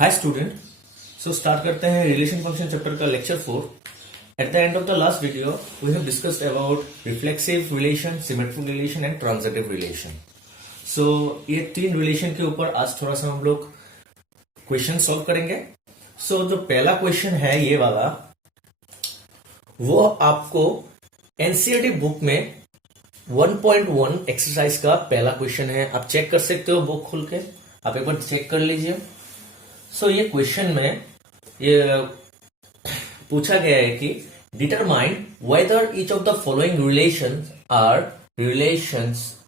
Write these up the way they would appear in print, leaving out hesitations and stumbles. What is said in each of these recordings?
Hi student. सो start करते हैं relation function chapter का lecture 4। At the end of the last video we have discussed about reflexive relation, symmetric relation and transitive relation. So ये तीन relation के ऊपर आज थोड़ा सा हम लोग क्वेश्चन सॉल्व करेंगे। सो जो पहला क्वेश्चन है ये वाला, वो आपको एनसीईआरटी बुक में 1.1 एक्सरसाइज का पहला क्वेश्चन है। आप चेक कर सकते हो बुक खोल के, आप एक बार चेक कर लीजिए। सो ये क्वेश्चन में ये पूछा गया है कि determine whether each of the following relations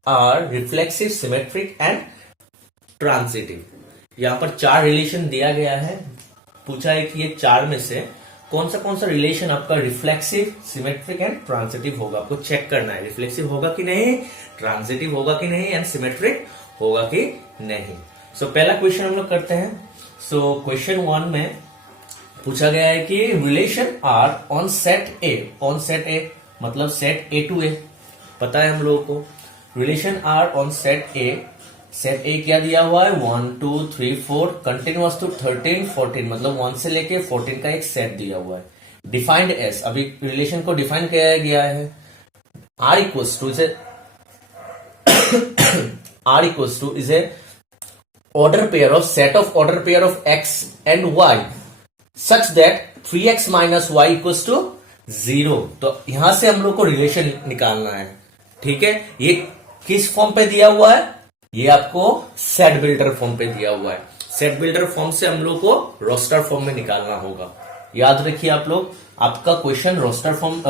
are reflexive, symmetric and transitive. यहां पर चार रिलेशन दिया गया है। पूछा है कि ये चार में से कौन सा रिलेशन आपका रिफ्लेक्सिव, सिमेट्रिक एंड ट्रांजिटिव होगा। आपको चेक करना है रिफ्लेक्सिव होगा कि नहीं, ट्रांजिटिव होगा कि नहीं एंड सिमेट्रिक होगा कि नहीं। सो पहला क्वेश्चन हम लोग करते हैं। सो क्वेश्चन 1 में पूछा गया है कि relation R on set A. On set A मतलब सेट ए टू ए, पता है हम लोगों को। Relation R on set A. Set A क्या दिया हुआ है, 1 2 3 4 कंटिन्यूअस टू 13 14, मतलब 1 से लेके 14 का एक सेट दिया हुआ है। डिफाइंड एस, अभी रिलेशन को डिफाइन किया गया है। R equals to is a order pair of set of order pair of x and y such that 3x minus y equals to 0। तो यहां से हम लोग को रिलेशन निकालना है। ठीक है, ये किस फॉर्म पे दिया हुआ है, ये आपको सेट बिल्डर फॉर्म पे दिया हुआ है। सेट बिल्डर फॉर्म से हम लोग को रोस्टर फॉर्म में निकालना होगा। याद रखिए आप लोग, आपका question roster form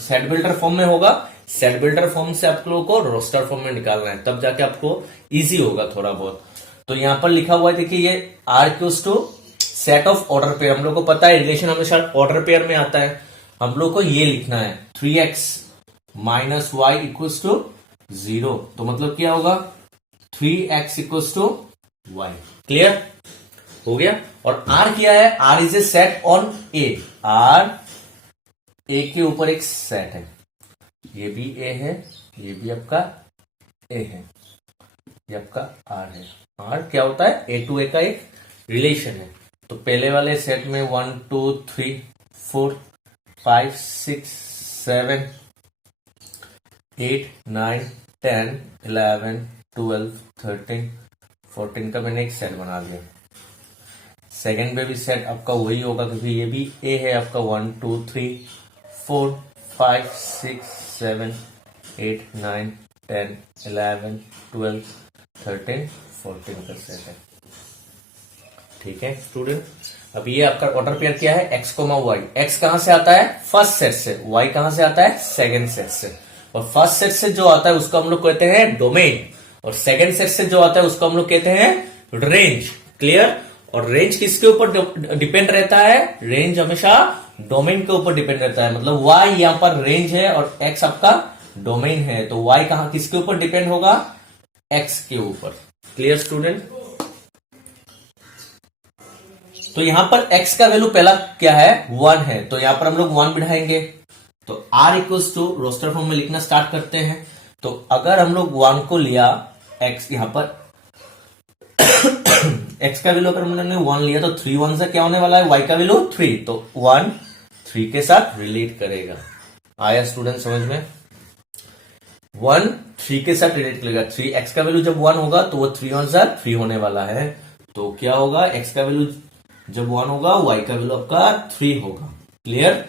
set builder form में होगा। सेट बिल्डर फॉर्म से आप लोगों को रोस्टर फॉर्म में निकालना है, तब जाके आपको इजी होगा थोड़ा बहुत। तो यहां पर लिखा हुआ है, देखिए ये R equals to set of order pair. हम लोग को पता है रिलेशन हमेशा ऑर्डर पेयर में आता है। हम लोग को ये लिखना है 3x minus Y equals to 0। तो मतलब क्या होगा, 3x equals to Y. Clear हो गया। और आर क्या है, R is a set on A. R A के ऊपर एक सेट है, ये भी ए है, ये भी आपका ए है, ये आपका आर है। आर क्या होता है, ए टू ए का एक रिलेशन है। तो पहले वाले सेट में 1 2 3 4 5 6 7 8 9 10 11 12 13 14 का मैंने एक सेट बना दिया। सेकेंड में भी सेट आपका वही होगा, क्योंकि ये भी ए है आपका। 1 2 3 4 5 6 7 8 9 10 11 12 13 14 का सेट है। ठीक है स्टूडेंट, अब ये आपका ऑर्डर पेयर क्या है, एक्स कोमा वाई। एक्स कहां से आता है, फर्स्ट सेट से। वाई कहां से आता है, सेकंड सेट से। और फर्स्ट सेट से जो आता है उसको हम लोग कहते हैं डोमेन, और सेकंड सेट से जो आता है उसको हम लोग कहते हैं रेंज। क्लियर। और रेंज किसके ऊपर डिपेंड रहता है, रेंज हमेशा डोमेन के ऊपर डिपेंड रहता है। मतलब वाई यहां पर रेंज है और एक्स आपका डोमेन है, तो वाई कहां किसके ऊपर डिपेंड होगा, एक्स के ऊपर। Clear student. तो यहां पर x का वैल्यू पहला क्या है, 1 है, तो यहां पर हम लोग 1 बिठाएंगे। तो r equals to roster form में लिखना स्टार्ट करते हैं। तो अगर हम लोग 1 को लिया, x यहां पर x का वैल्यू अगर हमने 1 लिया तो 3 1 से क्या होने वाला है, y का वैल्यू 3, तो 1 3 के साथ रिलेट करेगा। आया स्टूडेंट समझ में, 1 3 के साथ रिलेट करेगा। 3x का वैल्यू जब 1 होगा तो वो 3 1 से 3 होने वाला है। तो क्या होगा, x का वैल्यू जब 1 होगा, y का वैल्यू आपका 3 होगा। क्लियर।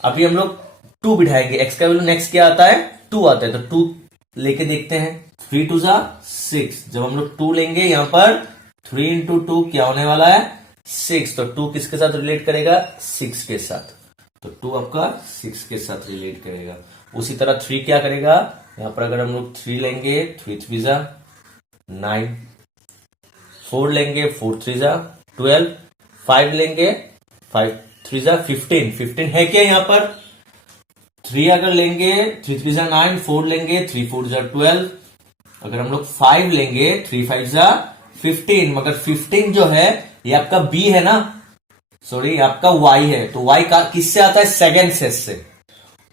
अभी हम लोग 2 बिठाएंगे। x का वैल्यू नेक्स्ट क्या आता है, 2 आता है, तो 2 लेके देखते हैं। 3 2 6, जब हम लोग 2 लेंगे यहां पर 3 इंटू 2 क्या होने वाला है, 6। तो 2 किसके साथ रिलेट करेगा, 6 के साथ। तो 2 आपका 6 के साथ रिलेट करेगा। उसी तरह 3 क्या करेगा, यहां पर अगर हम लोग 3 लेंगे, 3 3 9, 4 लेंगे, 4 3 12, 5 लेंगे, 5 3 15, 15 है क्या यहाँ पर। 3 अगर लेंगे, 3 3 9, 4 लेंगे, 3 4 12, अगर हम लोग 5 लेंगे, 3 5 15, मगर 15 जो है ये आपका b है ना, सॉरी आपका y है। तो y का किससे आता है, सेकेंड सेट से।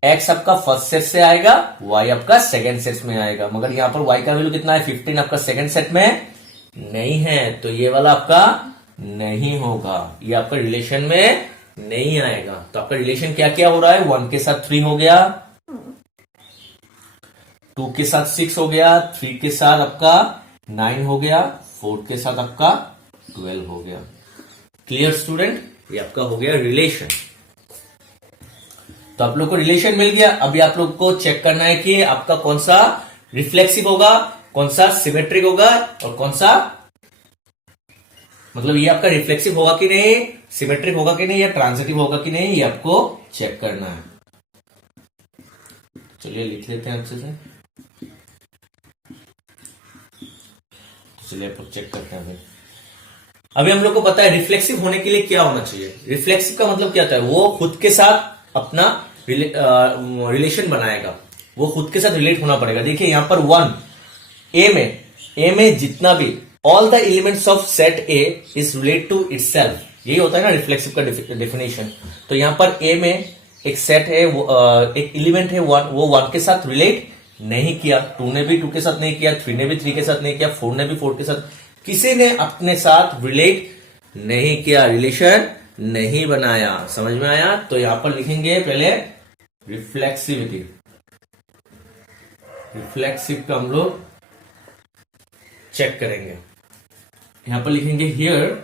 x आपका फर्स्ट सेट से आएगा, y आपका सेकेंड सेट में आएगा। मगर यहां पर y का वैल्यू कितना है, 15 आपका सेकेंड सेट में नहीं है, तो ये वाला आपका नहीं होगा, ये आपका रिलेशन में नहीं आएगा। तो आपका रिलेशन क्या क्या हो रहा है, 1 के साथ 3 हो गया, 2 के साथ 6 हो गया, 3 के साथ आपका 9 हो गया, 4 के साथ आपका 12 हो गया। क्लियर स्टूडेंट, ये आपका हो गया रिलेशन। तो आप लोग को रिलेशन मिल गया। अभी आप लोग को चेक करना है कि आपका कौन सा रिफ्लेक्सिव होगा, कौन सा सिमेट्रिक होगा और कौन सा, मतलब ये आपका रिफ्लेक्सिव होगा कि नहीं, सिमेट्रिक होगा कि नहीं, या ट्रांजिटिव होगा कि नहीं, ये आपको चेक करना है। चलिए लिख लेते हैं अच्छे से। तो चलिए आप लोग चेक करते हैं। अभी हम लोग को पता है रिफ्लेक्सिव होने के लिए क्या होना चाहिए। रिफ्लेक्सिव का मतलब क्या होता है, वो खुद के साथ अपना रिलेशन बनाएगा, वो खुद के साथ रिलेट होना पड़ेगा। देखिए यहां पर 1 ए में जितना भी all the elements of set A is relate to itself, यही होता है ना रिफ्लेक्सिव का डेफिनेशन। तो यहां पर ए में एक सेट है, एक एलिमेंट है 1, वो 1 के साथ रिलेट नहीं किया, 2 ने भी 2 के साथ नहीं किया, 3 ने भी 3 के साथ नहीं किया, 4 ने भी 4 के साथ, किसी ने अपने साथ रिलेट नहीं किया, रिलेशन नहीं बनाया। समझ में आया? तो यहां पर लिखेंगे पहले रिफ्लेक्सिविटी। रिफ्लेक्सिव का हम लोग चेक करेंगे। यहां पर लिखेंगे हियर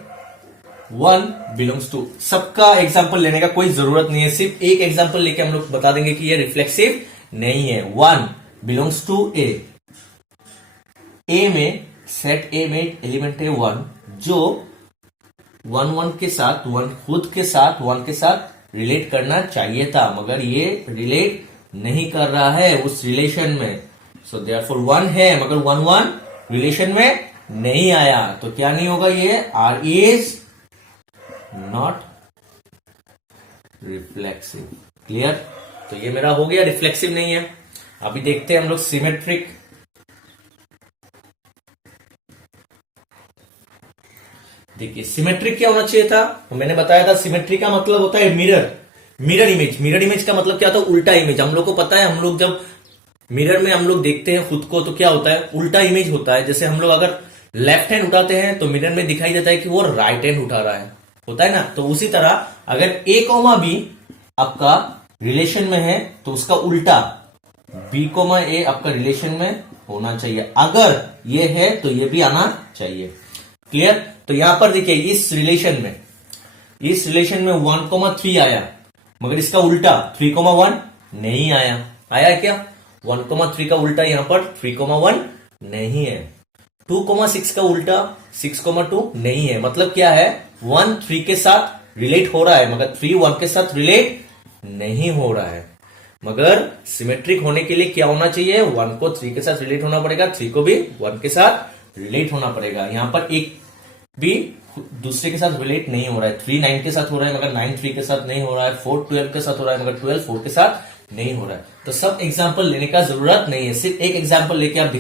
1 बिलोंग्स टू, सबका एग्जांपल लेने का कोई जरूरत नहीं है, सिर्फ एक एग्जांपल लेके हम लोग बता देंगे कि ये रिफ्लेक्सिव नहीं है। 1 बिलोंग्स टू ए, ए में सेट ए में एलिमेंट है 1, जो 1 के साथ 1 खुद के साथ 1 के साथ रिलेट करना चाहिए था, मगर ये रिलेट नहीं कर रहा है उस रिलेशन में। सो देयरफॉर 1 है मगर 1 रिलेशन में नहीं आया, तो क्या नहीं होगा, ये R is not reflexive. Clear? तो ये मेरा हो गया रिफ्लेक्सिव नहीं है। अभी देखते हैं हम लोग सिमेट्रिक। देखिए सिमेट्रिक क्या होना चाहिए था, तो मैंने बताया था सिमेट्रिक का मतलब होता है मिरर इमेज। मिरर इमेज का मतलब क्या होता है, उल्टा इमेज। हम लोग को पता है, हम लोग जब मिरर में हम लोग देखते हैं खुद को तो क्या होता है, उल्टा इमेज होता है। जैसे हम लोग अगर लेफ्ट हैंड उठाते हैं तो मिरर में दिखाई देता है कि वो राइट हैंड उठा रहा है, होता है ना। तो उसी तरह अगर ए कॉमा बी आपका रिलेशन में है तो उसका उल्टा बी कॉमा ए आपका रिलेशन में होना चाहिए। अगर ये है तो ये भी आना चाहिए। क्लियर? तो यहां पर देखिए इस रिलेशन में 1,3 आया, मगर इसका उल्टा 3,1 नहीं आया। आया क्या? 1,3 का उल्टा यहां पर 3,1 नहीं है। 2,6 का उल्टा 6,2 नहीं है। मतलब क्या है, 1 3 के साथ रिलेट हो रहा है मगर 3 1 के साथ रिलेट नहीं हो रहा है। मगर सिमेट्रिक होने के लिए क्या होना चाहिए, 1 को 3 के साथ रिलेट होना पड़ेगा, 3 को भी 1 के साथ रिलेट होना पड़ेगा। यहां पर एक भी दूसरे के साथ रिलेट नहीं हो रहा है। 3 9 के साथ हो रहा है मगर 9 3 के साथ नहीं हो रहा है, 4 12 के साथ हो रहा है मगर 12 4 के साथ नहीं हो रहा है। तो सब एग्जाम्पल लेने का जरूरत नहीं है, सिर्फ एक एग्जाम्पल लेके आप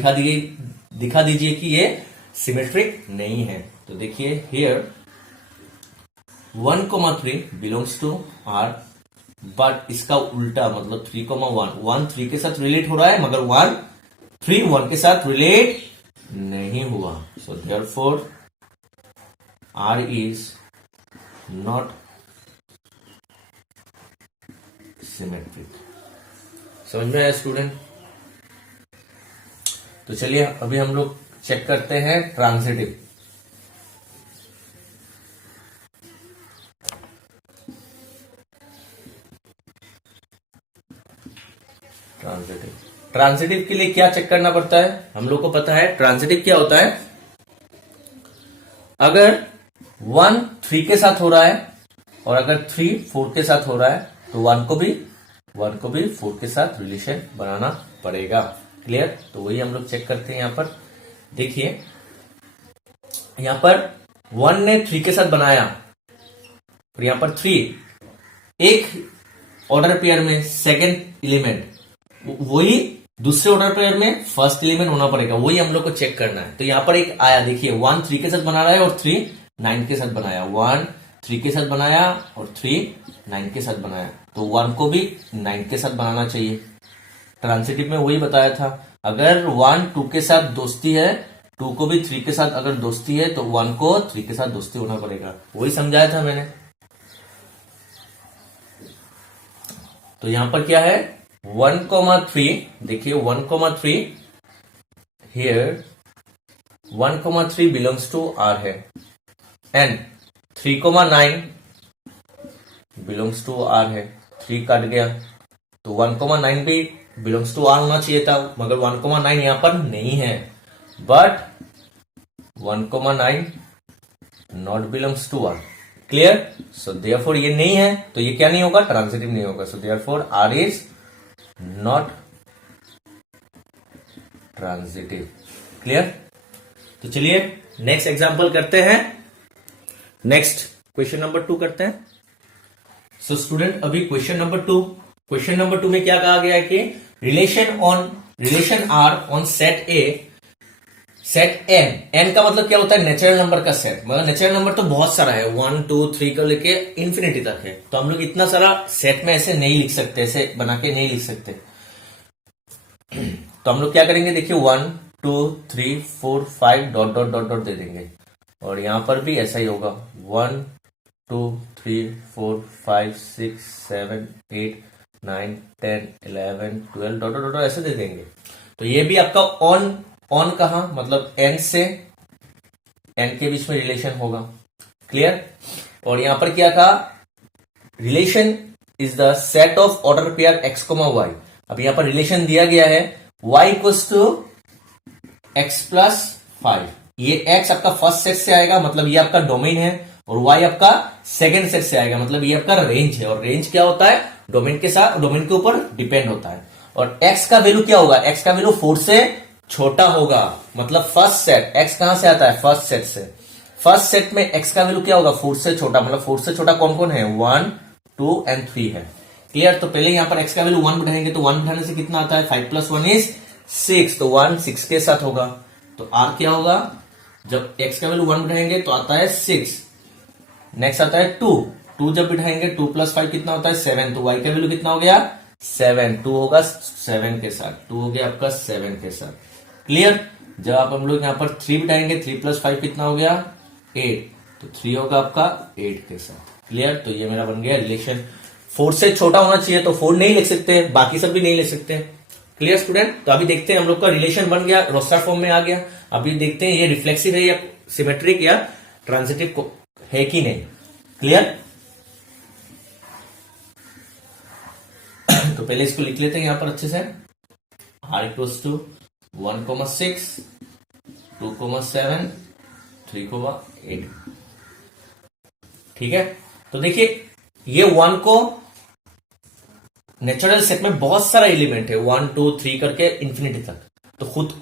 दिखा दीजिए कि ये सिमेट्रिक नहीं है। तो देखिए here 1,3 belongs to R, but इसका उल्टा मतलब 3,1 1 3 के साथ रिलेट हो रहा है मगर 1 3 1 के साथ रिलेट नहीं हुआ। So therefore R is not symmetric। समझ में आया स्टूडेंट? तो चलिए अभी हम लोग चेक करते हैं ट्रांजिटिव। ट्रांजिटिव के लिए क्या चेक करना पड़ता है, हम लोग को पता है ट्रांजिटिव क्या होता है। अगर 1 3 के साथ हो रहा है और अगर 3 4 के साथ हो रहा है तो 1 को भी 4 के साथ रिलेशन बनाना पड़ेगा। क्लियर? तो वही हम लोग चेक करते हैं। यहां पर देखिए, यहां पर 1 ने 3 के साथ बनाया और यहां पर 3 एक ऑर्डर पेयर में सेकंड एलिमेंट, वही दूसरे ऑर्डर पेयर में फर्स्ट एलिमेंट होना पड़ेगा, वही हम लोग को चेक करना है। तो यहां पर एक आया, देखिए 1 3 के साथ बना रहा है और 3 9 के साथ बनाया, 1 3 के साथ बनाया और 3 9 के साथ बनाया, तो 1 को भी 9 के साथ बनाना चाहिए। ट्रांजिटिव में वही बताया था, अगर 1 2 के साथ दोस्ती है 2 को भी 3 के साथ अगर दोस्ती है तो 1 को 3 के साथ दोस्ती होना पड़ेगा, वही समझाया था मैंने। तो यहां पर क्या है 1,3, देखिए 1,3 हियर 1,3 बिलोंग्स टू आर है एंड 3,9 बिलोंग्स टू आर है। 3 काट गया तो 1,9 भी बिलोंग्स टू आर होना चाहिए था, मगर 1,9 यहां पर नहीं है, but 1,9 not belongs to R. Clear? So therefore ये नहीं है तो ये क्या नहीं होगा, ट्रांजिटिव नहीं होगा। So therefore R is not transitive. Clear? तो चलिए नेक्स्ट एग्जांपल करते हैं। नेक्स्ट क्वेश्चन नंबर 2 करते हैं। सो स्टूडेंट अभी क्वेश्चन नंबर 2 में क्या कहा गया है कि relation R on set A, set N का मतलब क्या होता है, नेचुरल नंबर का सेट। मतलब नेचुरल नंबर तो बहुत सारा है, 1 2 3 को लेके इंफिनिटी तक है, तो हम लोग इतना सारा सेट में ऐसे नहीं लिख सकते, ऐसे बना के नहीं लिख सकते। तो हम लोग क्या करेंगे, देखिए 1 2 3 4 5 डॉट डॉट डॉट डॉट दे देंगे, और यहां पर भी ऐसा ही होगा 1 2 3 4 5 6 7 8 9 10 11 12 डॉट डॉट डॉट ऐसे दे देंगे। तो ये भी आपका ऑन कहा, मतलब एन से एन के बीच में रिलेशन होगा। क्लियर? और यहां पर क्या कहा, relation is the set of order pair X comma Y. अब यहां पर रिलेशन दिया गया है y equals to X plus 5। ये x आपका फर्स्ट सेट से आएगा, मतलब ये आपका डोमेन है, और y आपका सेकंड सेट से आएगा, मतलब ये आपका रेंज है। और रेंज क्या होता है, डोमेन के ऊपर डिपेंड होता है। और x का वैल्यू क्या होगा, x का वैल्यू 4 से छोटा होगा, मतलब फर्स्ट सेट x कहां से आता है, फर्स्ट सेट से। फर्स्ट सेट में x का वैल्यू क्या होगा, 4 से छोटा, मतलब 4 से छोटा कौन कौन है, 1 2 एंड 3 है। क्लियर? तो पहले यहां पर x का वैल्यू 1 बढ़ाएंगे, तो 1 बढ़ाने से कितना आता है, 5 प्लस 1 इज 6, तो 1 6 के साथ होगा। तो r क्या होगा, जब x का वैल्यू 1 बढ़ाएंगे तो आता है 6। नेक्स्ट आता है 2 जब बिठाएंगे 2 प्लस 5 कितना होता है, 7, तो y का वैल्यू कितना हो गया, 7, 2 होगा 7 के साथ, 2 हो गया आपका 7 के साथ। क्लियर? जब आप हम लोग यहां पर 3 बिठाएंगे, 3 प्लस 5 कितना हो गया, 8, तो 3 होगा आपका 8 के साथ। क्लियर? तो ये मेरा बन गया रिलेशन। 4 से छोटा होना चाहिए, तो 4 नहीं लिख सकते, बाकी सब भी नहीं लिख सकते। Clear student? तो अभी देखते हैं, हम लोग का रिलेशन बन गया, रोस्टर फॉर्म में आ गया। अभी देखते हैं ये रिफ्लेक्सिव है या सिमेट्रिक या ट्रांजिटिव है कि नहीं। क्लियर? तो पहले इसको लिख लेते हैं यहां पर अच्छे से, r इक्वल्स टू 1,6 2,7 3,8। ठीक है? तो देखिए ये 1 को नेचुरल सेट में बहुत सारा एलिमेंट है, 1 2 3 करके इंफिनिटी तक, तो खुद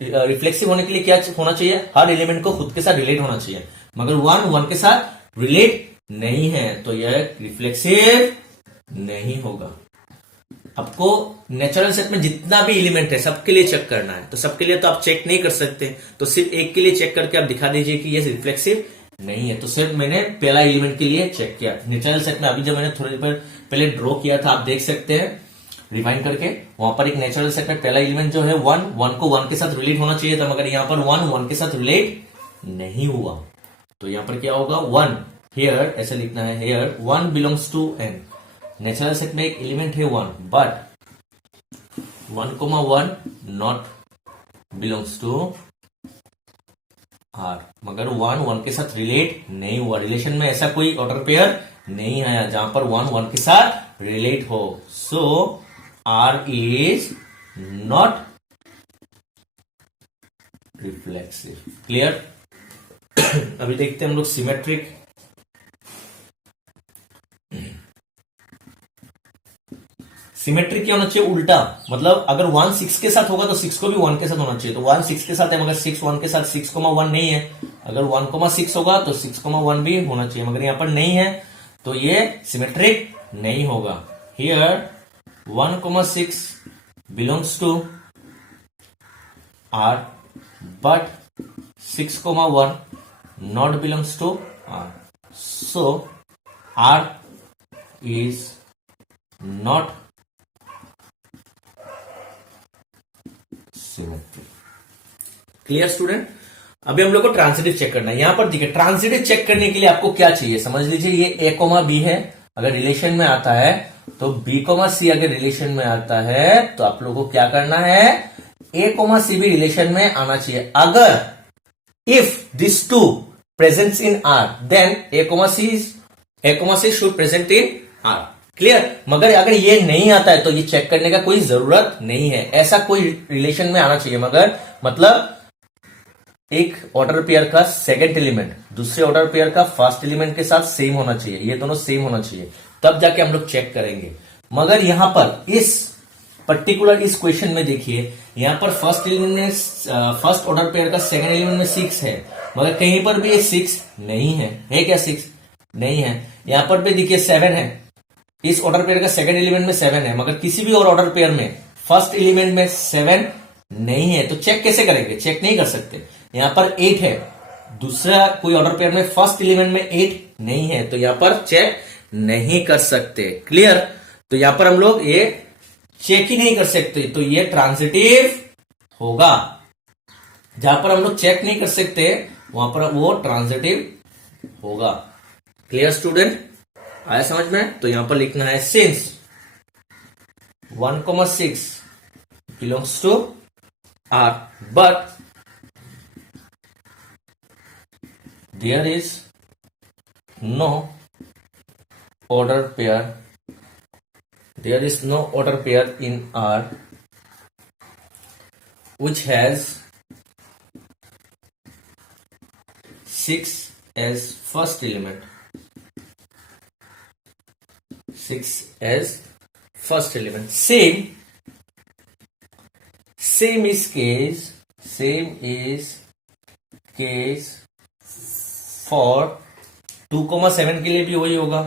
रिफ्लेक्सिव होने के लिए क्या होना चाहिए, हर एलिमेंट को खुद के साथ रिलेट होना चाहिए, मगर 1 के साथ रिलेट नहीं है, तो यह रिफ्लेक्सिव नहीं होगा। आपको नेचुरल सेट में जितना भी एलिमेंट है सबके लिए चेक करना है, तो सबके लिए तो आप चेक नहीं कर सकते, तो सिर्फ एक के लिए चेक करके आप दिखा दीजिए कि ये रिफ्लेक्सिव नहीं है। तो सिर्फ मैंने पहला एलिमेंट के लिए चेक किया नेचुरल सेट में। अभी जब मैंने थोड़ी देर पहले ड्रॉ किया था, आप देख सकते हैं रिवाइंड करके, वहां पर एक नेचुरल सेट में पहला एलिमेंट जो है 1 को 1 के साथ रिलेट होना चाहिए था, मगर यहां पर 1 के साथ रिलेट नहीं हुआ। तो यहां पर क्या होगा, 1 हियर ऐसे लिखना है, here 1 belongs to n। Natural set में एक एलिमेंट है 1, but 1,1 not belongs to r, मगर 1 के साथ रिलेट नहीं हुआ। रिलेशन में ऐसा कोई ऑर्डर पेयर नहीं आया जहां पर 1 के साथ रिलेट हो। सो r is not reflexive. Clear? अभी देखते हैं हम लोग सिमेट्रिक। सिमेट्रिक क्या होना चाहिए, उल्टा, मतलब अगर 1 6 के साथ होगा तो 6 को भी 1 के साथ होना चाहिए। तो 1 6 के साथ है, मगर 6 1 के साथ 6,1 नहीं है। अगर 1,6 होगा तो 6,1 भी होना चाहिए, मगर यहां पर नहीं है, तो ये सिमेट्रिक नहीं होगा। Here 1,6 belongs to r, but 6,1 not belongs to r. So r is not symmetric. Clear student? अभी हम लोग को ट्रांजिटिव चेक करना है। यहां पर देखिए ट्रांजिटिव चेक करने के लिए आपको क्या चाहिए, समझ लीजिए ये ए कोमा बी है, अगर रिलेशन में आता है तो बी कोमा सी अगर रिलेशन में आता है तो आप लोगों को क्या करना है, ए कोमा सी भी रिलेशन में आना चाहिए। अगर if this two presents in R then A comma C should present in R. Clear. मगर अगर ये नहीं आता है तो ये चेक करने का कोई जरूरत नहीं है, ऐसा कोई रिलेशन में आना चाहिए। मगर मतलब एक ऑर्डर पेयर का सेकंड एलिमेंट दूसरे ऑर्डर पेयर का फर्स्ट एलिमेंट के साथ सेम होना चाहिए, ये दोनों सेम होना चाहिए, तब जाके हम लोग चेक करेंगे। मगर यहां पर इस पर्टिकुलर इस क्वेश्चन में देखिए, यहां पर first element first order pair का सेकंड एलिमेंट में 6 है, मगर कहीं पर भी ये 6 नहीं है क्या 6 नहीं है। यहां पर भी देखिए 7 है, इस ऑर्डर पेयर का सेकंड एलिमेंट में 7 है, मगर किसी भी और ऑर्डर पेयर में फर्स्ट एलिमेंट में 7 नहीं है, तो चेक कैसे करेंगे, चेक नहीं कर सकते। यहां पर 8 है, दूसरा कोई ऑर्डर पेयर में फर्स्ट एलिमेंट में 8 नहीं है, तो यहां पर चेक नहीं कर सकते। क्लियर। तो यहां पर हम लोग ये चेक ही नहीं कर सकते, तो ये ट्रांजिटिव होगा। जहां पर हम लोग चेक नहीं कर सकते वहां पर वो ट्रांजिटिव होगा। क्लियर स्टूडेंट, आया समझ में। तो यहां पर लिखना है since 1,6 belongs to R but there is no order pair in R which has 6 as first element. 6 as first element. Same is case for 2,7 के लिए भी वही होगा,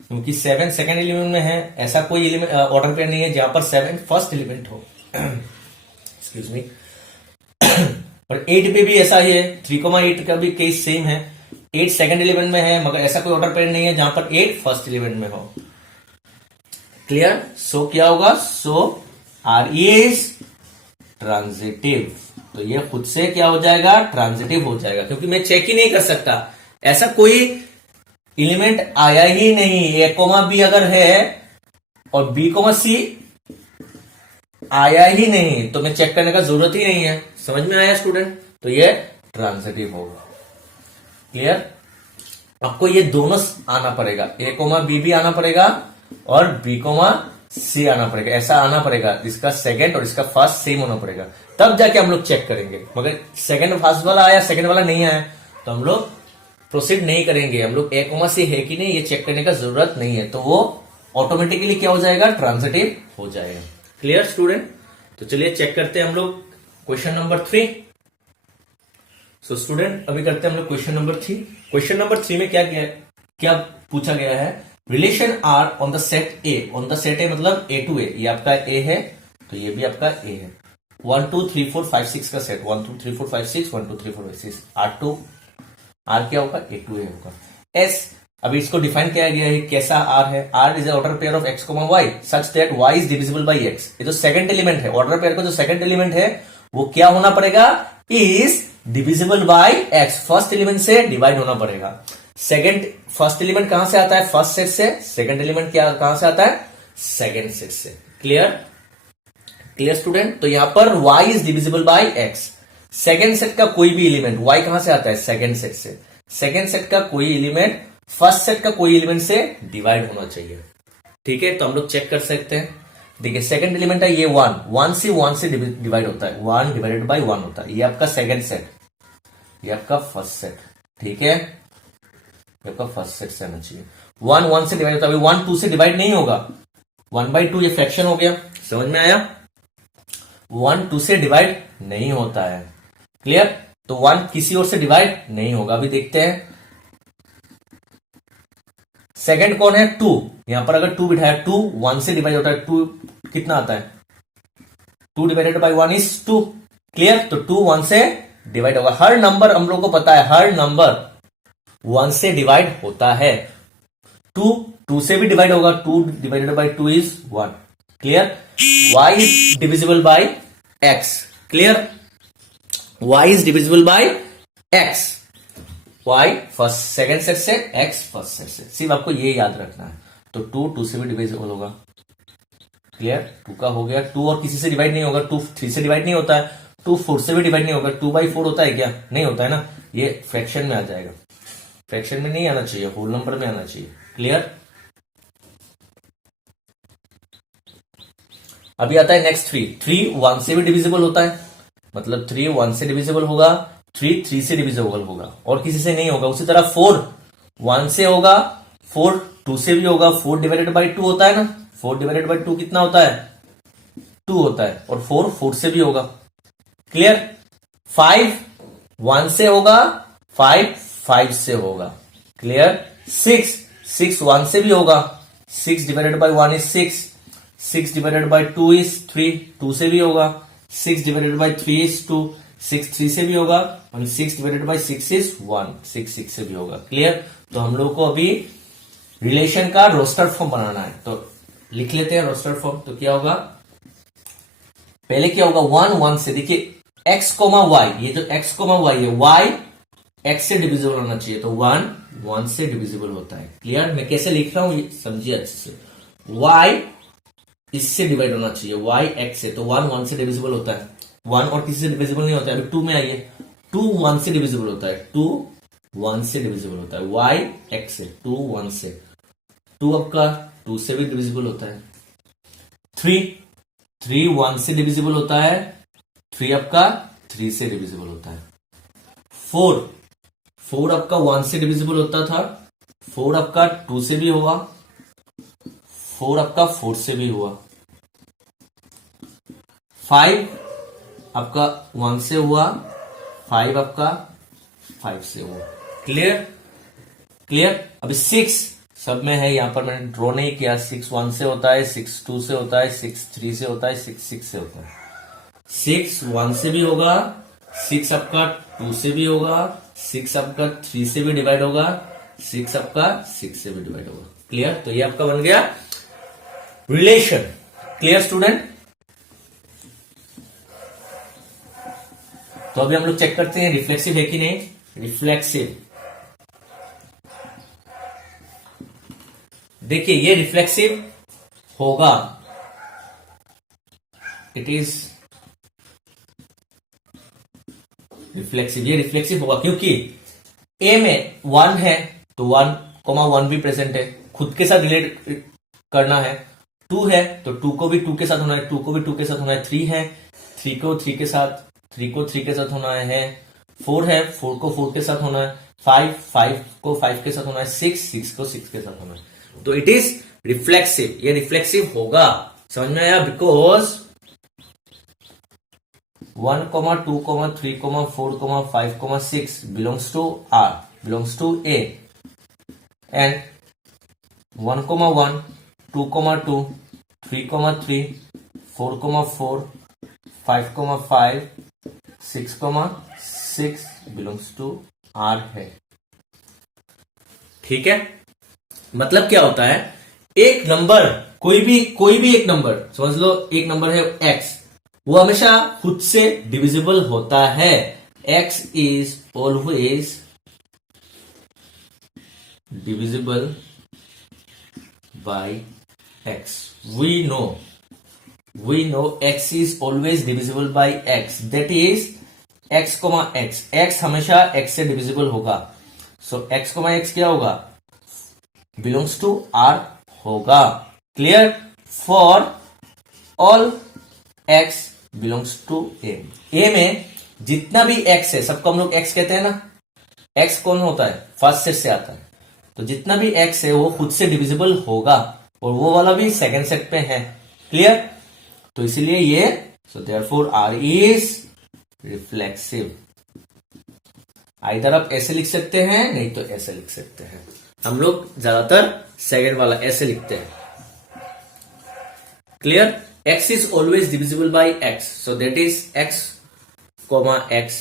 क्योंकि 7 सेकेंड एलिमेंट में है, ऐसा कोई एलिमेंट ऑर्डर पेयर नहीं है जहां पर 7 फर्स्ट एलिमेंट हो। Excuse me. और 8 पे भी ऐसा ही है, 3,8 का भी केस सेम है, 8 सेकेंड एलिमेंट में है, मगर ऐसा कोई ऑर्डर पेयर नहीं है जहां पर 8 फर्स्ट एलिमेंट में हो। क्लियर। सो क्या होगा, सो आर इज ट्रांजिटिव। तो ये खुद से क्या हो जाएगा, ट्रांजिटिव हो जाएगा, क्योंकि मैं चेक ही नहीं कर सकता, ऐसा कोई एलिमेंट आया ही नहीं। ए कोमा बी अगर है और बी कोमा सी आया ही नहीं तो मैं चेक करने का जरूरत ही नहीं है। समझ में आया स्टूडेंट। तो ये ट्रांजिटिव होगा। क्लियर। आपको ये दोनों आना पड़ेगा, ए कोमा बी भी आना पड़ेगा और बी कोमा सी आना पड़ेगा, ऐसा आना पड़ेगा, इसका सेकंड और इसका फर्स्ट सेम होना पड़ेगा, तब जाके हम लोग चेक करेंगे। मगर सेकंड फर्स्ट वाला आया सेकंड वाला नहीं आया तो हम लोग प्रोसीड नहीं करेंगे। हम लोग ए कोमा सी है कि नहीं ये चेक करने का जरूरत नहीं है, तो वो ऑटोमेटिकली क्या हो जाएगा, ट्रांजिटिव हो जाएगा। Clear student. तो चलिए चेक करते हैं हम लोग क्वेश्चन नंबर 3। सो स्टूडेंट अभी करते हैं हम लोग क्वेश्चन नंबर 3। क्वेश्चन नंबर 3 में क्या पूछा गया है, relation R on the set A. On the set A मतलब ए टू ए, ये आपका ए है तो ये भी आपका ए है। 1 2 3 4 5 6 का सेट, 1 2 3 4 5 6 1 2 3 4 5 6 आर क्या होगा, ए टू ए होगा। एस, अभी इसको डिफाइन किया गया है, कैसा आर है, R is order pair of X comma Y such that Y is divisible by X. ये जो सेकंड एलिमेंट है, ऑर्डर पेयर का जो सेकंड एलिमेंट है वो क्या होना पड़ेगा, is divisible by X, first element से डिवाइड होना पड़ेगा। फर्स्ट एलिमेंट कहां से आता है, फर्स्ट सेट से, सेकंड एलिमेंट क्या कहां से आता है, सेकंड सेट से। Clear student. तो यहां पर y is divisible by x, second set का कोई भी एलिमेंट y कहां से आता है, सेकंड सेट से, सेकंड सेट का कोई एलिमेंट फर्स्ट सेट का कोई एलिमेंट से डिवाइड होना चाहिए। ठीक है, तो हम लोग चेक कर सकते हैं। देखिए सेकंड एलिमेंट है ये 1 से डिवाइड होता है, 1 डिवाइडेड बाई 1 होता है, ये आपका सेकंड सेट, ये आपका फर्स्ट सेट। ठीक है, ये आपका फर्स्ट सेट से आना चाहिए। 1 से डिवाइड होता है, 1 2 से डिवाइड नहीं होगा, 1/2 ये फ्रैक्शन हो गया। समझ में आया। 1 2 से डिवाइड नहीं होता है। क्लियर। तो 1 किसी और से डिवाइड नहीं होगा। अभी देखते हैं सेकंड कौन है, 2। यहां पर अगर 2 बिठाया, 2 1 से डिवाइड होता है, 2 कितना आता है, 2 डिवाइडेड बाई 1 इज 2। क्लियर। तो 2 1 से डिवाइड होगा। हर नंबर हम लोग को पता है, हर नंबर 1 से डिवाइड होता है। 2 से भी डिवाइड होगा, 2 divided by 2 is 1। Clear. y is divisible by x. Clear. y is divisible by X Y first second set से, एक्स फर्स्ट सेट से, सिर्फ आपको ये याद रखना है। तो टू से भी डिविजिबल होगा। क्लियर? 2 का हो गया। 2 और किसी से डिवाइड नहीं होगा। 2 3 से डिवाइड नहीं होता है। 2 4 से भी डिवाइड नहीं होगा। 2/4 होता है क्या? नहीं होता है ना। ये फ्रैक्शन में आ जाएगा। फ्रैक्शन में नहीं आना चाहिए, होल नंबर में आना चाहिए। क्लियर? अभी आता है नेक्स्ट 3। 3 1 से भी डिविजिबल होता है, मतलब 3 1 से डिविजिबल होगा, 3 3 से डिविजिबल होगा और किसी से नहीं होगा। उसी तरह 4 1 से होगा, 4 2 से भी होगा। 4 डिवाइडेड बाई 2 होता है ना। 4 डिवाइडेड बाई 2 कितना होता है? 2 होता है। और 4 4 से भी होगा। क्लियर? 5 1 से होगा, 5 5 से होगा। क्लियर? 6 6 1 से भी होगा। 6 divided by 1 is 6। 6 divided by 2 is 3, 2 से भी होगा। 6 डिवाइडेड बाई 3 इज 2, 6 3 से भी होगा। और 6 डिवाइडेड बाई 6 इज 1, 6 6 से भी होगा। क्लियर? तो हम लोग को अभी रिलेशन का रोस्टर फॉर्म बनाना है, तो लिख लेते हैं रोस्टर फॉर्म। तो क्या होगा? पहले क्या होगा? 1 1 से, देखिए x कोमा वाई, ये जो x कोमा वाई है, y x से डिविजिबल होना चाहिए। तो 1 1 से डिविजिबल होता है। क्लियर? मैं कैसे लिख रहा हूं ये समझिए अच्छे से। y इससे डिवाइड होना चाहिए, y x से। तो 1 1 से डिविजिबल होता है। 1 और किसी से डिविजिबल नहीं होता है। अभी 2 में आइए, 2 1 से डिविजिबल होता है। 2 1 से डिविजिबल होता है, y x से। 2 1 से, 2 आपका 2 से भी डिविजिबल होता है। 3 1 से डिविजिबल होता है। 3 आपका 3 से डिविजिबल होता है। 4 आपका 1 से डिविजिबल होता था। 4 आपका 2 से भी होगा। 4 आपका 4 से भी हुआ। 5 आपका 1 से हुआ। 5 आपका 5 से हुआ। क्लियर? क्लियर? अभी 6 सब में है, यहां पर मैंने ड्रॉ नहीं किया। 6 1 से होता है, 6 2 से होता है, 6 3 से होता है, 6 6 से होता है। 6 1 से भी होगा, 6 आपका 2 से भी होगा, 6 आपका 3 से भी डिवाइड होगा, 6 आपका 6 से भी डिवाइड होगा। क्लियर? तो ये आपका बन गया रिलेशन। Clear student? तो अभी हम लोग चेक करते हैं रिफ्लेक्सिव है कि नहीं। रिफ्लेक्सिव, देखिए ये रिफ्लेक्सिव होगा। इट इज रिफ्लेक्सिव, ये रिफ्लेक्सिव होगा क्योंकि ए में 1 है तो 1,1 भी प्रेजेंट है, खुद के साथ रिलेट करना है। 2 है तो 2 को भी 2 के साथ होना है, 2 को भी 2 के साथ होना है। 3 है, 3 को 3 के साथ, 3 को 3 के साथ होना है। 4 है, 4 को 4 के साथ होना है। 5 को 5 के साथ होना है। 6 को 6 के साथ होना है। तो इट इज रिफ्लेक्सिव, ये रिफ्लेक्सिव होगा। समझ में आया? Because 1, 2, 3, 4, 5, 6 belongs to R, belongs to A, and 1, 1, 2, 2, 3, 3, 4, 4, 5, 5, 6, 6 belongs to R है। ठीक है? मतलब क्या होता है? एक नंबर, कोई भी एक नंबर, समझ लो एक नंबर है x, वो हमेशा खुद से डिविजिबल होता है। x is always divisible by x। We know x is always divisible by x, that is x, x हमेशा x से डिविजिबल होगा। सो x, x क्या होगा? बिलोंग्स टू R होगा। Clear? For all x belongs to A। A में जितना भी x है, सबको हम लोग x कहते हैं ना। x कौन होता है? फर्स्ट सेट से आता है। तो जितना भी x है वो खुद से डिविजिबल होगा, और वो वाला भी सेकंड सेट पे है। क्लियर? तो इसीलिए ये, so therefore R is reflexive. Either आप ऐसे लिख सकते हैं, नहीं तो ऐसे लिख सकते हैं। हम लोग ज्यादातर सेकंड वाला ऐसे लिखते हैं। Clear? x is always divisible by x, so that is x, x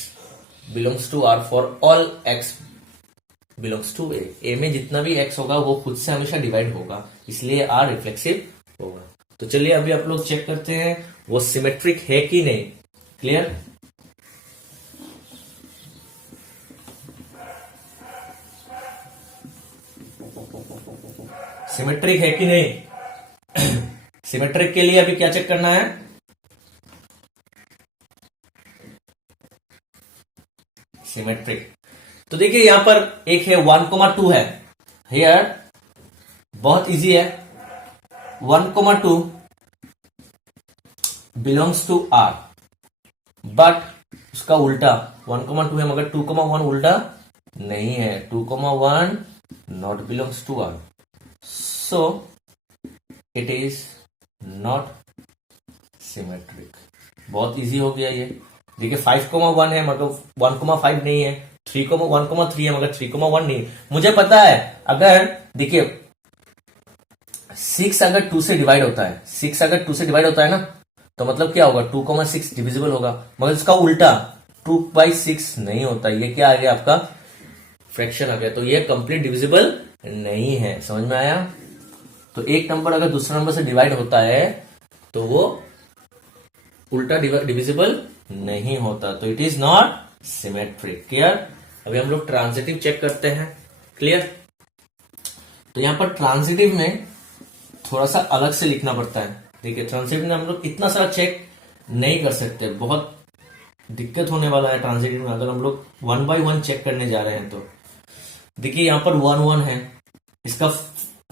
belongs to R for all x belongs to A। A में जितना भी x होगा वो खुद से हमेशा डिवाइड होगा, इसलिए R रिफ्लेक्सिव होगा। तो चलिए अभी आप लोग चेक करते हैं वो सिमेट्रिक है कि नहीं। क्लियर? सिमेट्रिक है कि नहीं? सिमेट्रिक के लिए अभी क्या चेक करना है? सिमेट्रिक। तो देखिए यहां पर एक है 1,2 है, हियर बहुत इजी है, 1,2 बिलोंग्स टू आर, बट उसका उल्टा 1,2 है मगर 2,1 उल्टा नहीं है, 2,1 not belongs to R, so it is not symmetric. बहुत इजी हो गया ये। देखिए 5,1 है मगर 1,5 नहीं है, 1,3 है मगर 3,1 नहीं है। मुझे पता है अगर देखिए 6 अगर 2 से डिवाइड होता है, 6 अगर 2 से डिवाइड होता है ना, तो मतलब क्या होगा, 2,6 डिविजिबल होगा, मगर इसका उल्टा 2/6 नहीं होता। ये क्या आ गया आपका, फ्रैक्शन आ गया, तो ये कंप्लीट डिविजिबल नहीं है। समझ में आया? तो एक नंबर अगर दूसरे नंबर से डिवाइड होता है तो वो उल्टा डिविजिबल नहीं होता, तो it is not symmetric. Clear? अभी हम लोग ट्रांजिटिव चेक करते हैं। क्लियर? तो यहां पर ट्रांजिटिव में थोड़ा सा अलग से लिखना पड़ता है। देखिए ट्रांजिटिव में हम लोग इतना सारा चेक नहीं कर सकते, बहुत दिक्कत होने वाला है ट्रांजिटिव में अगर हम लोग 1 by 1 चेक करने जा रहे हैं। तो देखिए यहां पर 1 1 है, इसका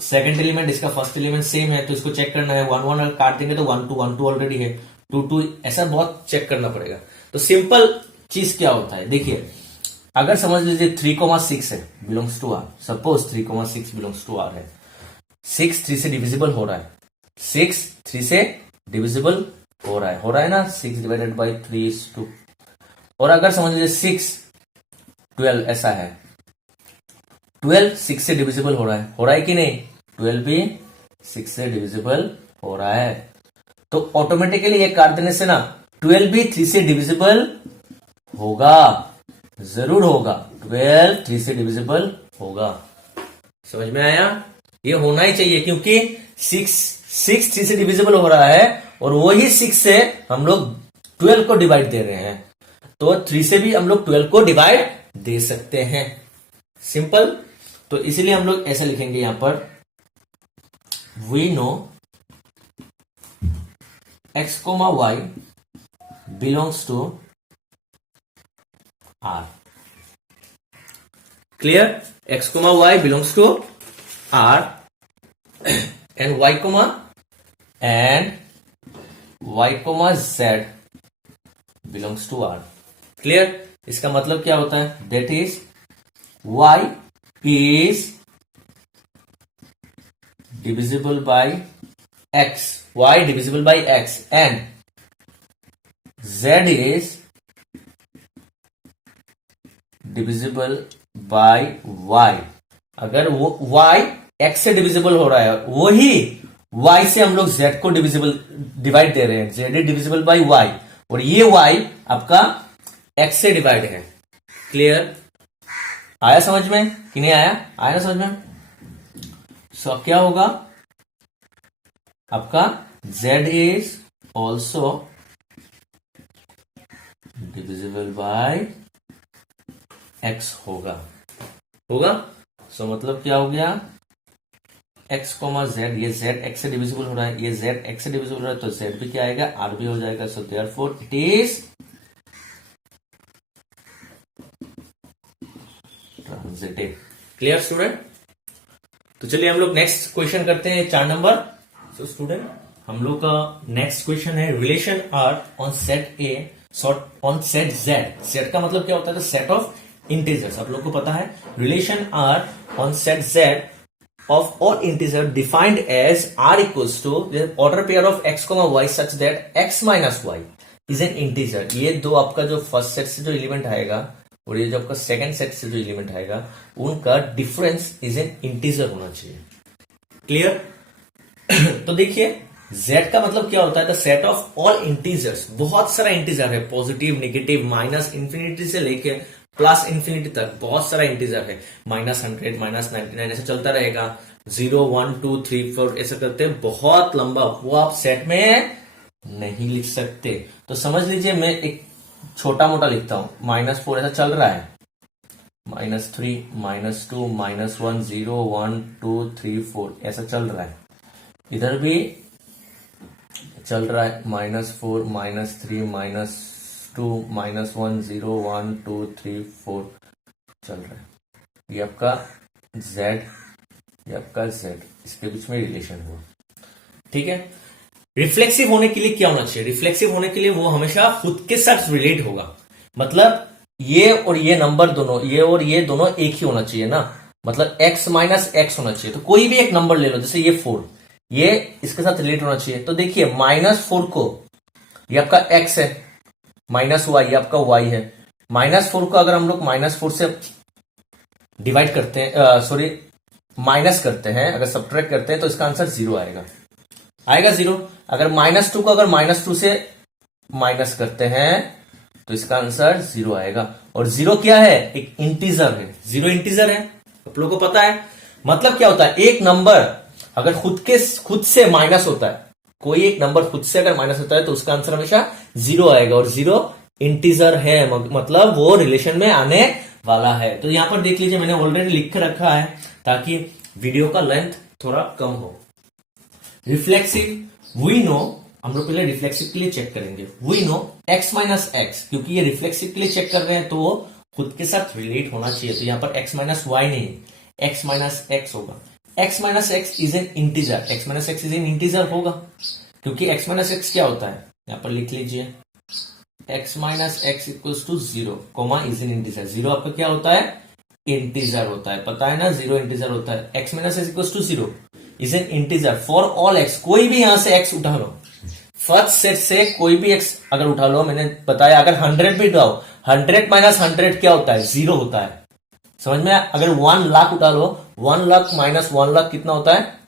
सेकंड एलिमेंट इसका फर्स्ट एलिमेंट सेम है, तो इसको चेक करना है। 1 1 अगर काट देंगे तो 1 2 1 2 ऑलरेडी है, 2 2 ऐसा बहुत चेक करना पड़ेगा। तो सिंपल चीज क्या होता है, देखिए अगर समझ लीजिए 3,6 है belongs to R, suppose 3,6 belongs to R है, 6 3 से डिविजिबल हो रहा है, 6 3 से डिविजिबल हो रहा है ना, 6 डिवाइडेड बाई 3 is 2। और अगर समझ लीजिए 6 12 ऐसा है, 12 6 से डिविजिबल हो रहा है कि नहीं, 12 भी 6 से डिविजिबल हो रहा है, तो ऑटोमेटिकली ये काट देने से ना 12 भी 3 से डिविजिबल होगा, जरूर होगा, 12 3 से डिविजिबल होगा। समझ में आया? ये होना ही चाहिए क्योंकि 6 3 से डिविजिबल हो रहा है और वही 6 से हम लोग 12 को डिवाइड दे रहे हैं, तो 3 से भी हम लोग 12 को डिवाइड दे सकते हैं। सिंपल। तो इसीलिए हम लोग ऐसा लिखेंगे यहां पर, we know x, y belongs to R। Clear? x, y belongs to R and y, z belongs to R। Clear? इसका मतलब क्या होता है, that is y is divisible by x, y divisible by x and z is divisible by y। अगर वो y x से divisible हो रहा है, वही y से हम लोग z को डिवाइड दे रहे हैं, z is divisible by y, और ये y आपका x से डिवाइड है। क्लियर? आया समझ में कि नहीं आया? आया ना समझ में? सो क्या होगा आपका, z is also divisible by x होगा। सो मतलब क्या हो गया, x, z, ये z x से डिविजिबल हो रहा है, ये z x से डिविजिबल हो रहा है, तो z भी क्या आएगा, r भी हो जाएगा। So therefore it is transitive. Clear student? तो चलिए हम लोग नेक्स्ट क्वेश्चन करते हैं, 4 नंबर। सो स्टूडेंट हम लोग का नेक्स्ट क्वेश्चन है, relation R on set A on set Z. Set का मतलब क्या होता है, सेट ऑफ इंटीजर्स। आप लोग को पता है, relation R on set Z of all integer defined as r equals to the order pair of x, y such that x minus y is an integer। ये दो आपका जो फर्स्ट सेट से जो एलिमेंट आएगा और ये जो आपका सेकंड सेट से जो एलिमेंट आएगा, उनका डिफरेंस इज एन इंटीजर होना चाहिए। क्लियर? तो देखिए z का मतलब क्या होता है, the set of all integers. बहुत सारा इंटीजर है, पॉजिटिव, नेगेटिव, माइनस इंफिनिटी से लेके प्लस इंफिनिटी तक बहुत सारा इंटीजर है, -100 -99 ऐसा चलता रहेगा, 0 1 2 3 4 ऐसा करते हैं, बहुत लंबा, वो आप सेट में नहीं लिख सकते। तो समझ लीजिए मैं एक छोटा मोटा लिखता हूं, -4 ऐसा चल रहा है, -3 -2 -1 0 1 2 3 4 ऐसा चल रहा है। इधर भी चल रहा है -4 -3 -2 -1 0 1 2 3 4 चल रहा है। ये आपका z, ये आपका z, इसके बीच में रिलेशन हुआ। ठीक है। रिफ्लेक्सिव होने के लिए क्या होना चाहिए? रिफ्लेक्सिव होने के लिए वो हमेशा खुद के साथ रिलेट होगा। मतलब ये और ये नंबर दोनों, ये और ये दोनों एक ही होना चाहिए ना। मतलब x माइनस एक्स होना चाहिए। तो कोई भी एक नंबर ले लो, जैसे ये 4, ये इसके साथ रिलेट होना चाहिए। तो देखिए -4 को, ये आपका x है, -y ये आपका y है। -4 को अगर हम लोग -4 से डिवाइड करते हैं, सॉरी माइनस करते हैं, अगर सब्ट्रैक्ट करते हैं तो इसका आंसर 0 आएगा। आएगा 0। अगर -2 को अगर -2 से माइनस करते हैं तो इसका आंसर 0 आएगा। और 0 क्या है? एक इंटीजर है। 0 इंटीजर है, आप लोगों को पता है। मतलब क्या होता है? एक नंबर अगर खुद से माइनस होता है, कोई एक नंबर खुद से अगर माइनस होता है तो उसका आंसर हमेशा 0 आएगा। और 0 इंटीजर है, मतलब वो रिलेशन में आने वाला है। तो यहां पर देख लीजिए, मैंने ऑलरेडी लिख कर रखा है ताकि वीडियो का लेंथ थोड़ा कम हो। रिफ्लेक्सिव वी नो, हम लोग पहले रिफ्लेक्सिव के लिए चेक करेंगे। We know x minus X, क्योंकि ये रिफ्लेक्सिव के लिए चेक कर रहे हैं तो वो खुद के साथ रिलेट होना चाहिए। तो यहां पर x माइनस वाई नहीं, x माइनस एक्स होगा। x minus x is an integer, x minus x is an integer होगा, क्योंकि x माइनस एक्स क्या होता है? यहां पर लिख लीजिए x minus X equals to 0, comma is an integer. 0 आपका क्या होता है? इंटीजर होता है, पता है ना, 0 इंटीजर होता है। x minus X equals to 0 is an integer for all x। कोई भी यहां से x उठा लो, फर्स्ट सेट से कोई भी x अगर उठा लो, मैंने बताया अगर 100 भी उठाओ, 100 माइनस 100 क्या होता है? 0 होता है। समझ में? अगर 1 लाख उठा लो, 1 लाख माइनस 1 लाख कितना होता है?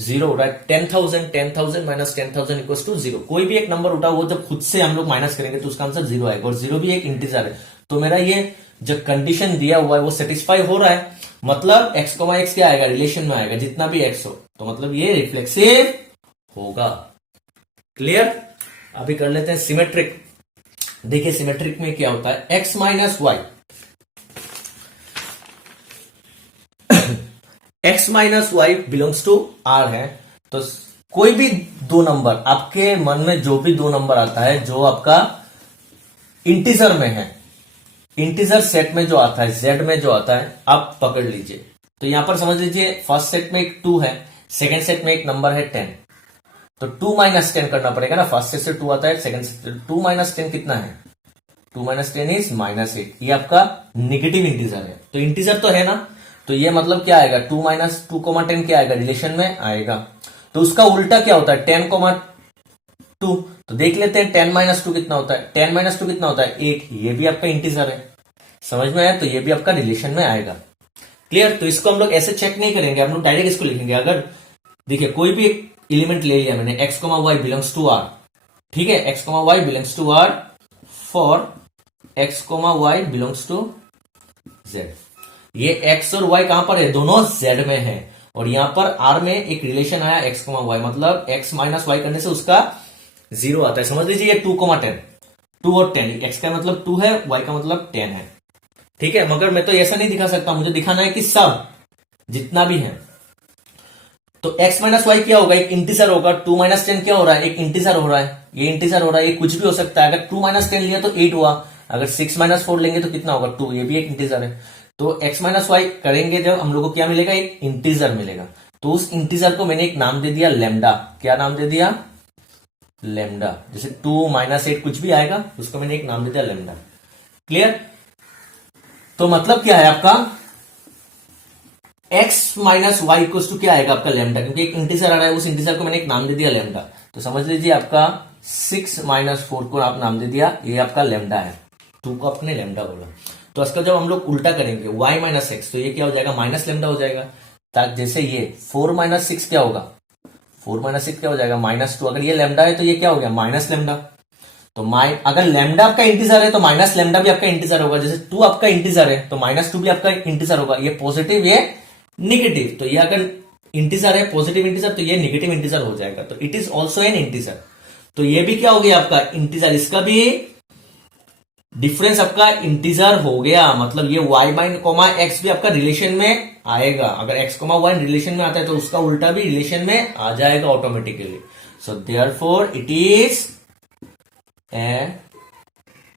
0 होता है। 10,000 माइनस 10,000 इक्वल्स टू 0। कोई भी एक नंबर उठा, वो जब खुद से हम लोग माइनस करेंगे तो उसका आंसर 0 आएगा। और 0 भी एक इंटीजर है। तो मेरा ये जो कंडीशन दिया हुआ है वो सेटिस्फाई हो रहा है। मतलब x, x क्या आएगा? रिलेशन में आएगा, जितना भी x हो। तो मतलब ये रिफ्लेक्सिव होगा। क्लियर? अभी कर लेते हैं सिमेट्रिक। देखिए सिमेट्रिक में क्या होता है? x minus Y, x minus Y belongs to R है। तो कोई भी दो नंबर, आपके मन में जो भी दो नंबर आता है जो आपका इंटीजर में है, इंटीजर सेट में जो आता है, z में जो आता है, आप पकड़ लीजिए। तो यहां पर समझ लीजिए फर्स्ट सेट में एक 2 है, सेकंड सेट में एक नंबर है 10। तो 2 माइनस 10 करना पड़ेगा ना। फर्स्ट सेट से 2 आता है, सेकंड सेट से 2 माइनस 10 कितना है? 2 माइनस 10 इज -8। ये आपका नेगेटिव इंटीजर है। तो इंटीजर तो है ना, तो ये मतलब क्या आएगा? 2 माइनस 2,10 क्या आएगा? रिलेशन में आएगा। तो उसका उल्टा क्या होता है? 10,2। तो देख लेते हैं 10 माइनस 2 कितना होता है? 10 माइनस 2 कितना होता है? 8। ये भी आपका इंटीजर है। समझ में आया? तो ये भी आपका रिलेशन में आएगा। क्लियर? तो इसको हम लोग ऐसे चेक नहीं करेंगे, हम लोग डायरेक्ट इसको लिखेंगे। अगर देखिए कोई भी एक एलिमेंट ले लिया मैंने, x, y belongs to r, ठीक है, x, y belongs to r for x, y belongs to z। ये x और y कहां पर है? दोनों z में है। और यहां पर r में एक रिलेशन आया x, y, मतलब x माइनस y करने से उसका 0 आता है। समझ लीजिए ये 2,10, 2 और 10, x का मतलब 2 है, y का मतलब 10 है। ठीक है, मगर मैं तो ऐसा नहीं दिखा सकता, मुझे दिखाना है कि सब जितना भी है। तो x माइनस वाई क्या होगा? एक इंटीजर होगा। 2 माइनस 10 क्या हो रहा है? एक इंटीजर हो रहा है। ये इंटीजर हो रहा है, ये कुछ भी हो सकता है। अगर 2 माइनस 10 लिया तो 8 हुआ, अगर 6 माइनस 4 लेंगे तो कितना होगा? 2। ये भी एक इंटीजर है। तो x माइनस वाई करेंगे जब, हम लोग को क्या मिलेगा? एक इंटीजर मिलेगा। तो उस इंटीजर को मैंने एक नाम दे दिया लैम्डा। क्या नाम दे दिया? लैम्डा। जैसे 2 माइनस 8 कुछ भी आएगा, उसको मैंने एक नाम दे दिया लैम्डा। क्लियर? तो मतलब क्या है आपका? x minus Y equal to क्या आएगा? आपका लैम्डा, क्योंकि एक इंटीजर आ रहा है, उस इंटीजर को मैंने एक नाम दे दिया लैम्डा। तो समझ लीजिए आपका 6 माइनस 4 को आप नाम दे दिया, ये आपका लैम्डा है। 2 को आपने लैम्डा बोला। तो इसका जब हम लोग उल्टा करेंगे y माइनस एक्स, तो ये क्या हो जाएगा? माइनस लैम्डा हो जाएगा। ताकि जैसे ये 4 माइनस 6 क्या होगा? 4 माइनस 6 क्या हो जाएगा? -2। अगर ये लैम्डा है तो ये क्या हो गया? Minus lambda. तो अगर लैम्डा आपका इंटीजर है तो माइनस लैम्डा भी आपका इंटीजर होगा। जैसे 2 आपका इंटीजर है तो -2 भी आपका इंटीजर होगा। ये पॉजिटिव, ये नेगेटिव। तो ये अगर इंटीजर है, पॉजिटिव इंटीजर, तो ये नेगेटिव इंटीजर हो जाएगा। तो it is also an integer. तो ये भी क्या हो गया आपका? इंटीजर। इसका भी डिफरेंस आपका इंटीजर हो गया, मतलब ये y माइन कोमा एक्स भी आपका रिलेशन में आएगा। अगर x कोमा y रिलेशन में आता है तो उसका उल्टा भी रिलेशन में आ जाएगा automatically. So therefore it is a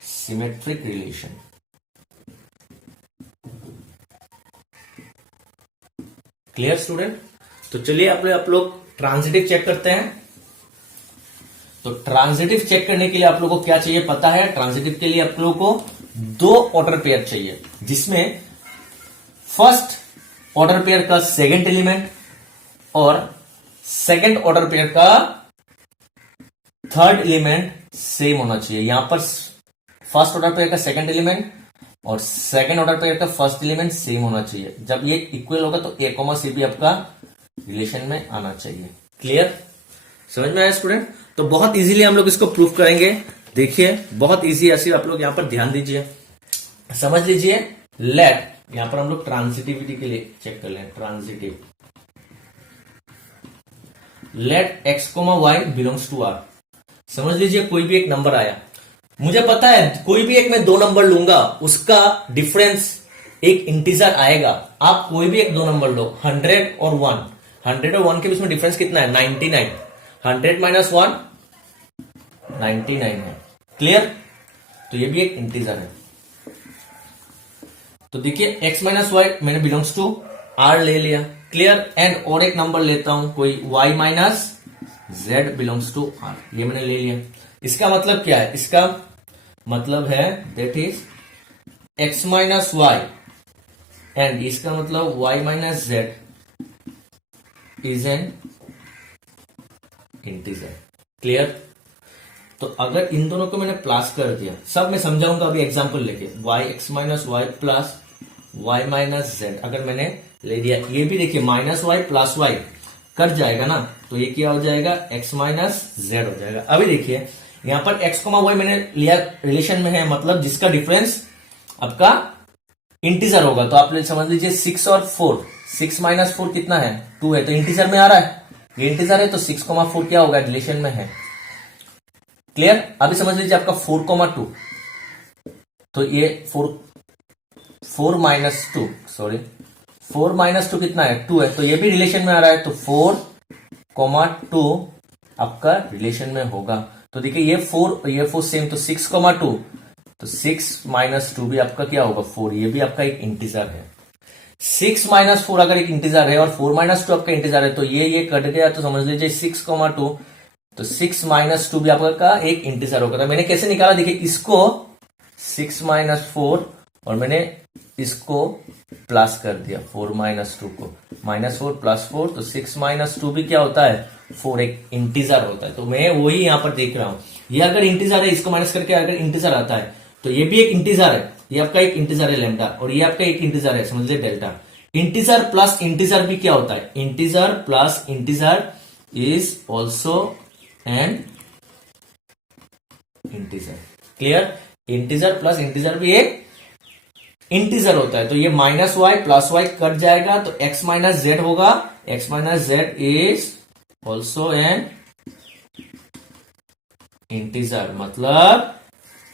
symmetric relation. Clear student? तो चलिए आप लोग ट्रांजिटिव चेक करते हैं। तो ट्रांजिटिव चेक करने के लिए आप लोगों को क्या चाहिए पता है? ट्रांजिटिव के लिए आप लोगों को दो ऑर्डर पेयर चाहिए, जिसमें फर्स्ट ऑर्डर पेयर का सेकंड एलिमेंट और सेकंड ऑर्डर पेयर का थर्ड एलिमेंट सेम होना चाहिए। यहां पर फर्स्ट ऑर्डर पेयर का सेकंड एलिमेंट और सेकंड ऑर्डर पेयर का फर्स्ट एलिमेंट सेम होना चाहिए। जब ये इक्वल होगा तो ए कॉमा सी भी आपका रिलेशन में आना चाहिए। क्लियर? समझ में आया स्टूडेंट? तो बहुत इजीली हम लोग इसको प्रूफ करेंगे। देखिए बहुत इजी है, सिर्फ आप लोग यहां पर ध्यान दीजिए, समझ लीजिए। लेट, यहां पर हम लोग ट्रांजिटिविटी के लिए चेक कर लें। Transitive let X comma Y belongs to R. समझ लीजिए कोई भी एक नंबर आया, मुझे पता है कोई भी एक मैं दो नंबर लूंगा, उसका डिफरेंस एक इंटीजर आएगा। आप कोई भी एक दो नंबर लो, 100 और 1, 100 और 1 के बीच में डिफरेंस कितना है? 99। 100 माइनस 1 99 है। क्लियर? तो ये भी एक इंटीजर है। तो देखिए x माइनस वाई मैंने बिलोंग्स टू r ले लिया। क्लियर? एंड और एक नंबर लेता हूं कोई y minus z belongs to r, ये मैंने ले लिया। इसका मतलब क्या है? इसका मतलब है that is x minus Y and इसका मतलब y minus z is an integer. Clear? तो अगर इन दोनों को मैंने प्लस कर दिया, सब मैं समझाऊंगा अभी एग्जांपल लेके, y x minus Y plus y minus z अगर मैंने ले दिया, ये भी देखिए minus Y plus Y cut जाएगा ना, तो ये क्या हो जाएगा? x माइनस z हो जाएगा। अभी देखिए यहां पर x कोमा वाई मैंने लिया रिलेशन में है, मतलब जिसका डिफरेंस आपका इंटीजर होगा। तो आप समझ लीजिए 6 और 4, 6 माइनस 4 कितना है? 2 है, तो इंटीजर में आ रहा है, ये इंटीजर है तो 6 कोमा 4 क्या होगा? रिलेशन में है। क्लियर? अभी समझ लीजिए आपका 4 कोमा 2, तो ये 4 माइनस 2, सॉरी 4 माइनस 2 कितना है? 2 है, तो ये भी रिलेशन में आ रहा है, तो 4 कोमा 2 आपका रिलेशन में होगा। तो देखिए ये 4 सेम, तो 6 कोमा 2, तो 6 माइनस 2 भी आपका क्या होगा? 4, ये भी आपका एक इंटीजर है। 6 माइनस 4 अगर एक इंटीजर है और 4 माइनस 2 आपका इंटीजर है, तो ये कट गया, तो समझ लीजिए 6 कोमा 2, तो 6 माइनस 2 भी आपका एक इंटीजर होगा। तो मैंने कैसे निकाला? देखिए इसको 6 माइनस 4 और मैंने इसको प्लस कर दिया 4 माइनस 2 को, माइनस 4 प्लस 4, तो 6 माइनस 2 भी क्या होता है? 4, एक इंटीजर होता है। तो मैं वही यहां पर देख रहा हूं, ये अगर इंटीजर है, इसको माइनस करके अगर इंटीजर आता है तो ये भी एक इंटीजर है, ये आपका एक इंटीजर है लैम्डा, और ये आपका एक इंटीजर है, समझ लीजिए डेल्टा। इंटीजर प्लस इंटीजर भी क्या होता है? Integer plus integer is also an integer. Clear? Integer plus integer भी एक इंटीजर होता है। तो ये minus Y plus Y cut जाएगा, तो x माइनस जेड होगा, x minus Z is also an integer, मतलब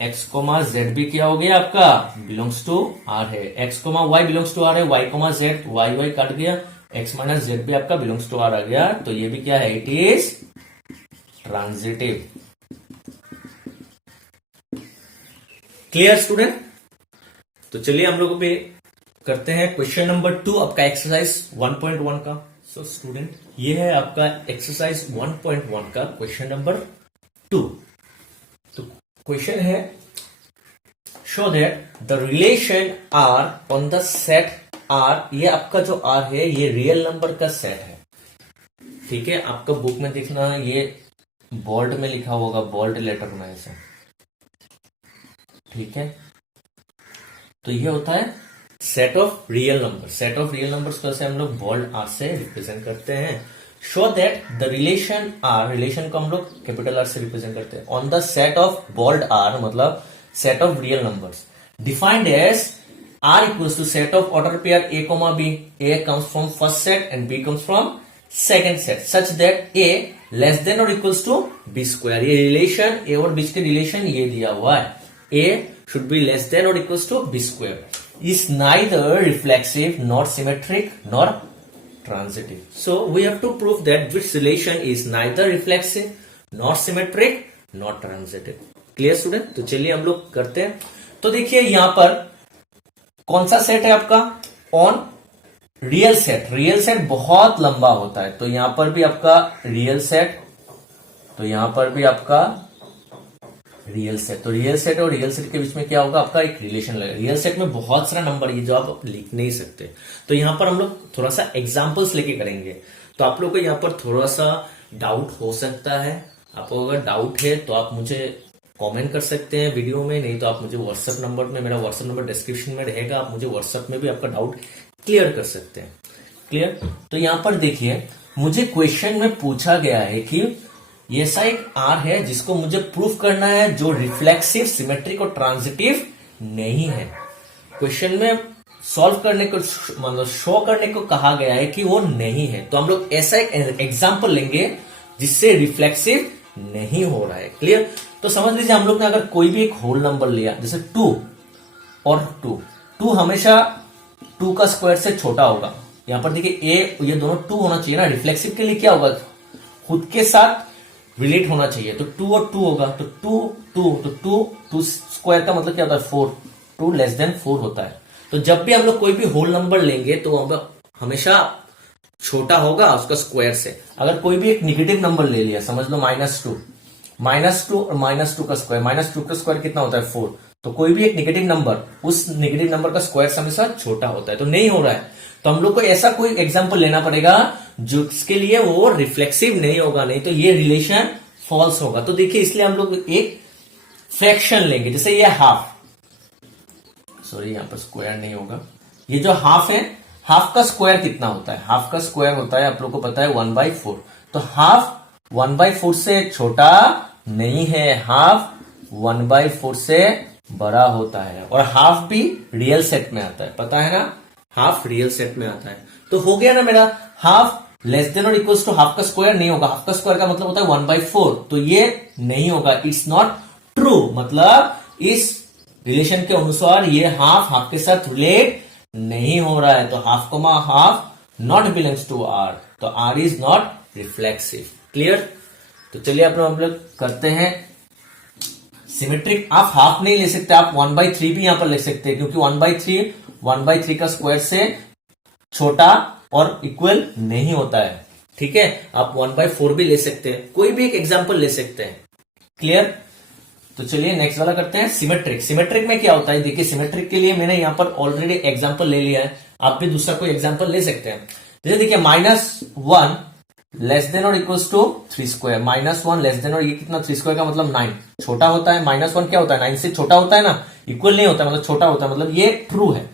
x कोमा जेड भी क्या हो गया आपका? बिलोंग्स टू r है। x comma Y belongs to r है, y comma Z Y Y cut गया, x माइनस जेड भी आपका बिलोंग्स टू r आ गया। तो ये भी क्या है? It is transitive. Clear student? तो चलिए हम लोग भी करते हैं क्वेश्चन नंबर 2 आपका एक्सरसाइज 1.1 का। सो स्टूडेंट ये है आपका एक्सरसाइज 1.1 का क्वेश्चन नंबर 2। तो क्वेश्चन है show that the relation R on the set R, ये आपका जो आर है ये रियल नंबर का सेट है। ठीक है, आपका बुक में देखना ये बोल्ड में लिखा होगा, बोल्ड लेटर में ऐसे। ठीक है, तो ये होता है set of real number. Set of real numbers को हम लोग बोल्ड आर से रिप्रेजेंट करते हैं। Show that the relation R, relation को हम लोग कैपिटल आर से रिप्रेजेंट करते हैं on the set of bold R, मतलब set of real numbers defined as R equals to set of order pair A comma B, A comes from first set and B comes from second set, such that A less than और equals to be square. ये relation ए और B के relation ये दिया हुआ है, ए should be less than or equals to b square, is neither reflexive nor symmetric nor transitive. So we have to prove that this relation is neither reflexive nor symmetric nor transitive. Clear student? तो चलिए हम लोग करते हैं. तो देखिए यहां पर कौन सा सेट है आपका, on real set. Real set बहुत लंबा होता है, तो यहां पर भी आपका रियल सेट, तो यहां पर भी आपका रियल सेट. तो रियल सेट और रियल सेट के बीच में क्या होगा, आपका एक रिलेशन लगेगा. रियल सेट में बहुत सारा नंबर ये जो आप लिख नहीं सकते, तो यहां पर हम लोग थोड़ा सा एग्जांपल्स लेके करेंगे. तो आप लोग को यहां पर थोड़ा सा डाउट हो सकता है. आपको अगर डाउट है तो आप मुझे कमेंट कर सकते हैं वीडियो में, नहीं तो आप मुझे व्हाट्सएप नंबर में, मेरा व्हाट्सएप नंबर डिस्क्रिप्शन में रहेगा, आप मुझे व्हाट्सएप में भी आपका डाउट क्लियर कर सकते हैं. क्लियर? तो यहां पर देखिए मुझे क्वेश्चन में पूछा गया है कि ये ऐसा एक आर है जिसको मुझे प्रूफ करना है जो रिफ्लेक्सिव, सिमेट्रिक और ट्रांजिटिव नहीं है. क्वेश्चन में सॉल्व करने को, मतलब शो करने को कहा गया है कि वो नहीं है. तो हम लोग ऐसा एक एग्जांपल लेंगे जिससे रिफ्लेक्सिव नहीं हो रहा है. क्लियर? तो समझ लीजिए हम लोग ने अगर कोई भी एक होल नंबर लिया, जैसे 2 और 2 हमेशा 2 का स्क्वायर से छोटा होगा. यहां पर देखिए ये दोनों 2 होना चाहिए ना. रिफ्लेक्सिव के लिए क्या होगा, खुद के साथ रिलेट होना चाहिए. तो 2 और 2 होगा, तो 2 स्क्वायर का मतलब क्या होता है, 4. 2 लेस देन 4 होता है. तो जब भी हम लोग कोई भी होल नंबर लेंगे तो हमेशा छोटा होगा उसका स्क्वायर से. अगर कोई भी एक निगेटिव नंबर ले लिया, समझ लो -2 और -2 का स्क्वायर, -2 का स्क्वायर कितना होता है, 4. तो कोई भी एक निगेटिव नंबर, उस निगेटिव नंबर का स्क्वायर हमेशा छोटा होता है. तो नहीं हो रहा है, तो हम लोग को ऐसा कोई एग्जांपल लेना पड़ेगा जिसके लिए वो रिफ्लेक्सिव नहीं होगा, नहीं तो ये रिलेशन फॉल्स होगा. तो देखिए इसलिए हम लोग एक फ्रैक्शन लेंगे, जैसे ये हाफ, सॉरी यहां पर स्क्वायर नहीं होगा, ये जो हाफ है, हाफ का स्क्वायर कितना होता है, हाफ का स्क्वायर होता है आप लोग को पता है 1/4. तो हाफ 1/4 से छोटा नहीं है, हाफ 1/4 से बड़ा होता है. और हाफ भी रियल सेट में आता है, पता है ना, हाफ रियल सेट में आता है. तो हो गया ना मेरा, हाफ लेस देन और इक्वल्स टू हाफ का स्क्वायर नहीं होगा. हाफ का स्क्वायर का मतलब होता है 1/4, तो ये नहीं होगा. इट्स नॉट ट्रू, मतलब इस रिलेशन के अनुसार ये हाफ के साथ रिलेट नहीं हो रहा है. तो half comma half not belongs to R, तो R is not reflexive. Clear? तो चलिए आप हम लोग करते हैं सिमेट्रिक. आप हाफ नहीं ले सकते, आप 1/3 भी यहां पर ले सकते हैं, क्योंकि 1/3 का स्क्वायर से छोटा और इक्वल नहीं होता है. ठीक है, आप 1/4 भी ले सकते हैं, कोई भी एक एग्जांपल ले सकते हैं. क्लियर? तो चलिए नेक्स्ट वाला करते हैं सिमेट्रिक. सिमेट्रिक में क्या होता है, देखिए सिमेट्रिक के लिए मैंने यहां पर ऑलरेडी एग्जांपल ले लिया है, आप भी दूसरा कोई एग्जांपल ले सकते हैं. जैसे देखिए -1 लेस देन और equals to 3 square. -1 less than, और ये कितना, 3 स्क्वायर का मतलब 9 छोटा होता है. -1 क्या होता है, 9 से छोटा होता है ना, इक्वल नहीं होता, मतलब छोटा होता है, मतलब ये ट्रू है.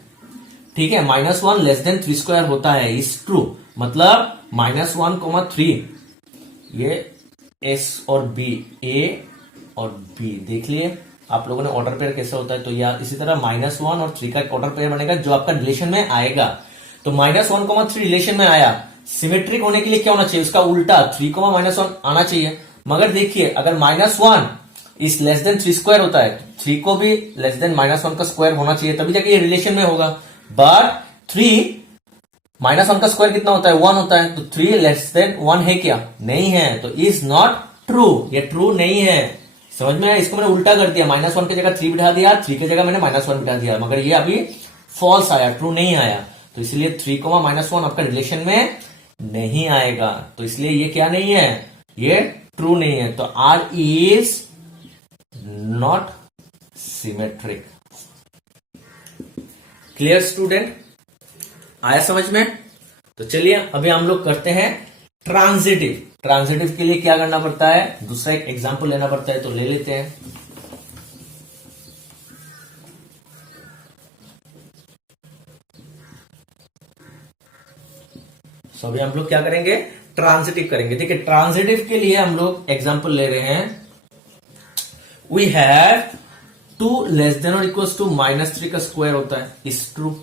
ठीक है, -1 लेस देन 3 स्क्वायर होता है, इज ट्रू. मतलब -1, 3 ये S और B, A और B देख लिए आप लोगों ने ऑर्डर पेयर कैसे होता है. तो यार इसी तरह -1 और 3 का एक ऑर्डर पेयर बनेगा जो आपका रिलेशन में आएगा. तो -1, 3 रिलेशन में आया, सिमेट्रिक होने के लिए क्या होना चाहिए, उसका उल्टा 3, -1 आना चाहिए. मगर देखिए अगर -1 इस लेस देन 3 स्क्वायर होता है, तो 3 को भी लेस देन -1 का स्क्वायर होना चाहिए, तभी जाके ये रिलेशन में होगा. बट 3 -1 का स्क्वायर कितना होता है, 1 होता है. तो 3 लेस देन 1 है क्या, नहीं है, तो इज नॉट ट्रू, ये ट्रू नहीं है. समझ में आया? इसको मैंने उल्टा कर दिया, -1 की जगह 3 बिठा दिया, 3 की जगह मैंने -1 बिठा दिया, मगर ये अभी फॉल्स आया, ट्रू नहीं आया. तो इसलिए 3, -1 आपका रिलेशन में नहीं आएगा. तो इसलिए ये क्या नहीं है, ये ट्रू नहीं है. तो R is not symmetric. Clear student? आया समझ में? तो चलिए अभी हम लोग करते हैं ट्रांजिटिव. ट्रांजिटिव के लिए क्या करना पड़ता है, दूसरा एक एग्जांपल लेना पड़ता है, तो ले लेते हैं. तो अभी हम लोग क्या करेंगे, ट्रांजिटिव करेंगे. ठीक है, ट्रांजिटिव के लिए हम लोग एग्जांपल ले रहे हैं. वी हैव 2 लेस देन और इक्वल्स टू -3 का स्क्वायर होता है, इज ट्रू.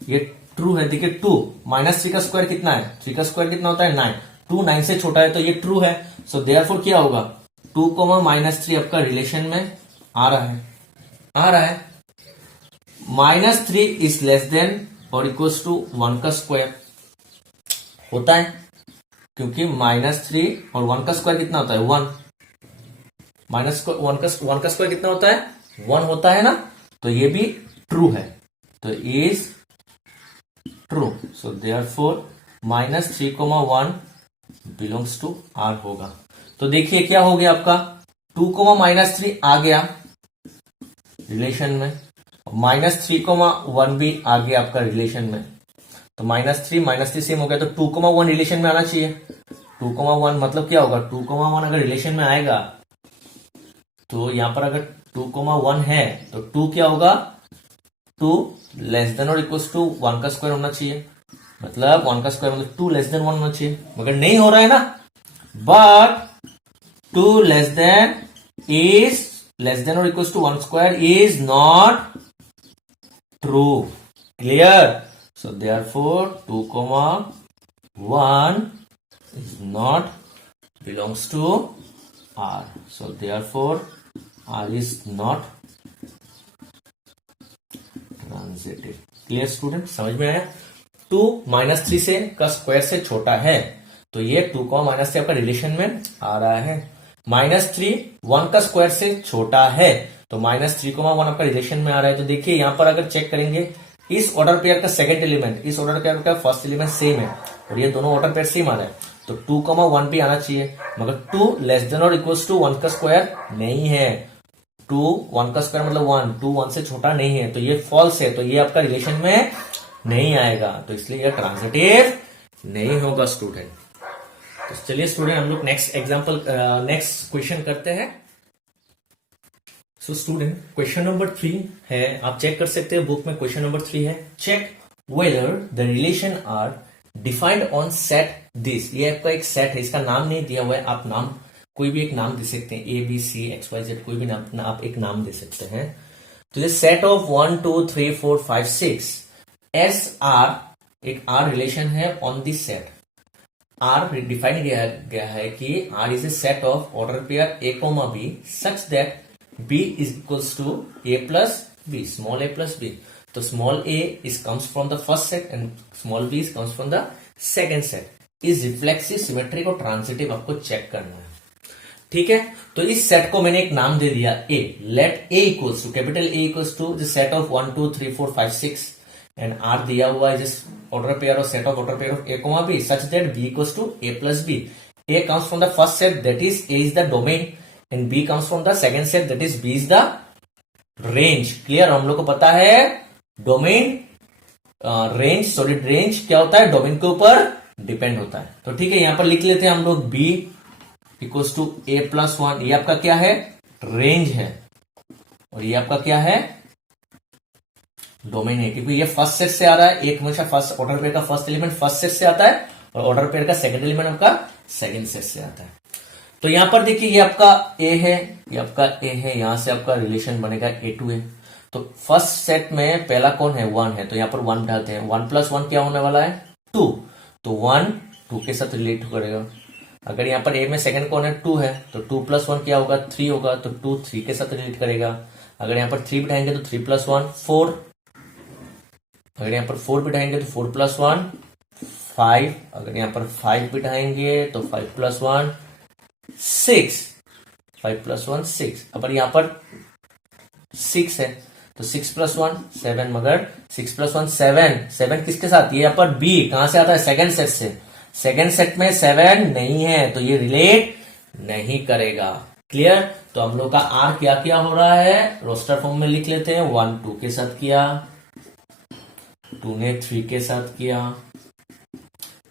ये ट्रू है. देखिए 2 -3 का स्क्वायर कितना है, 3 का स्क्वायर कितना होता है, 9. 2 9 से छोटा है, तो ये ट्रू है. सो देयरफॉर क्या होगा, 2, -3 आपका रिलेशन में आ रहा है. आ रहा है। -3 इज लेस देन और इक्वल्स टू 1 का स्क्वायर होता है, क्योंकि -3 और 1 का स्क्वायर कितना होता है 1, वन का स्क्वायर कितना होता है 1 होता है ना, तो ये भी ट्रू है, तो is true. So therefore -3, 1 belongs to R होगा। तो देखिए क्या हो गया आपका 2, -3 आ गया रिलेशन में, -3, 1 भी आ गया आपका रिलेशन में, तो -3 सेम हो गया, तो 2, 1 रिलेशन में आना चाहिए। 2, 1 मतलब क्या होगा 2, 1 अगर रिलेशन में आएगा तो यहां पर अगर 2, 1 है तो 2 क्या होगा 2 लेस देन और इक्वल्स टू 1 का स्क्वायर होना चाहिए, मतलब 1 का स्क्वायर मतलब 2 लेस देन 1 होना चाहिए, मगर नहीं हो रहा है ना, बट 2 लेस देन और equals to 1 square is not true. Clear? So therefore 2, 1 is not belongs to R. So therefore R is not transitive. Clear student? समझ में आया? 2 -3 से का स्क्वायर से छोटा है, तो ये 2, -3 आपका रिलेशन में आ रहा है। -3 1 का स्क्वायर से छोटा है, तो -3, 1 आपका रिलेशन में आ रहा है। तो देखिए यहां पर अगर चेक करेंगे इस ऑर्डर पेयर का सेकंड एलिमेंट इस ऑर्डर पेयर का फर्स्ट एलिमेंट सेम है और ये दोनों ऑर्डर पेयर सेम आ रहा है, तो 2, 1 भी आना चाहिए, मगर 2 लेस देन और इक्वल्स टू 1 का स्क्वायर नहीं है। 2 1 का स्क्वायर मतलब 1, 2 1 से छोटा नहीं है, तो ये फॉल्स है, तो ये आपका रिलेशन में नहीं आएगा, तो इसलिए ये ट्रांजिटिव नहीं होगा स्टूडेंट। तो चलिए स्टूडेंट हम लोग नेक्स्ट क्वेश्चन करते हैं। सो स्टूडेंट क्वेश्चन नंबर 3 है, आप चेक कर सकते हैं बुक में क्वेश्चन नंबर 3 है, check whether the relation R defined on set this. ये आपका एक सेट है, इसका नाम नहीं दिया हुआ है, आप नाम कोई भी एक नाम दे सकते हैं, ABC XYZ कोई भी नाम आप एक नाम दे सकते हैं। तो ये सेट ऑफ 1 2 3 4 5 6 एस आर एक आर रिलेशन है on this set. R define किया गया है कि R is a set of order pair A, B such that B is equals to A plus B, small a plus B. तो small a is comes from the first set and small b is comes from the second set. इस reflexive symmetric और transitive आपको check करना है, ठीक है। तो इस सेट को मैंने एक नाम दे दिया A, let A equals to capital A equals to the set of 1 2 3 4 5 6 and R दिया हुआ है जिस ऑर्डर पेयर और set of order pair of A, B such that B equals to A plus B. A comes from the first set, that is A is the domain and B comes from the second set, that is B is the range. Clear? हम लोग को पता है domain range solid range क्या होता है domain के ऊपर डिपेंड होता है। तो ठीक है यहां पर लिख लेते हैं हम लोग B equals to A plus 1, ये आपका क्या है रेंज है और ये आपका क्या है डोमेन है, क्योंकि ये फर्स्ट सेट से आ रहा है, एक हमेशा फर्स्ट ऑर्डर पेयर का फर्स्ट एलिमेंट फर्स्ट सेट से आता है और ऑर्डर पेयर का सेकंड एलिमेंट आपका सेकंड सेट से आता है। तो यहां पर देखिए ये आपका A है, ये आपका A है, यहां से आपका रिलेशन बनेगा A2 है। तो फर्स्ट सेट में पहला कौन है 1 है, तो यहां पर 1 डालते हैं, 1 plus 1 क्या होने वाला है 2, तो 1 2 के साथ रिलेट करेगा। अगर यहां पर A में सेकंड कौन है 2 है, तो 2 plus 1 क्या होगा 3 होगा, तो 2 3 के साथ रिलेट करेगा। अगर यहां पर 3 बिठाएंगे तो 3 plus 1 4, अगर यहां पर 4 बिठाएंगे तो 4 plus 1 5, अगर यहां पर 5 बिठाएंगे तो 5 plus 1 6, 5 plus 1 6। अब यहां पर 6 है तो 6 plus 1 7, मगर 6 plus 1 7 किसके साथ, ये यहां पर B कहां से आता है सेकंड सेट से, सेकंड सेट में 7 नहीं है तो ये रिलेट नहीं करेगा। क्लियर? तो हम लोग का R क्या क्या हो रहा है रोस्टर फॉर्म में लिख लेते हैं, 1 2 के साथ किया, 2 ने 3 के साथ किया,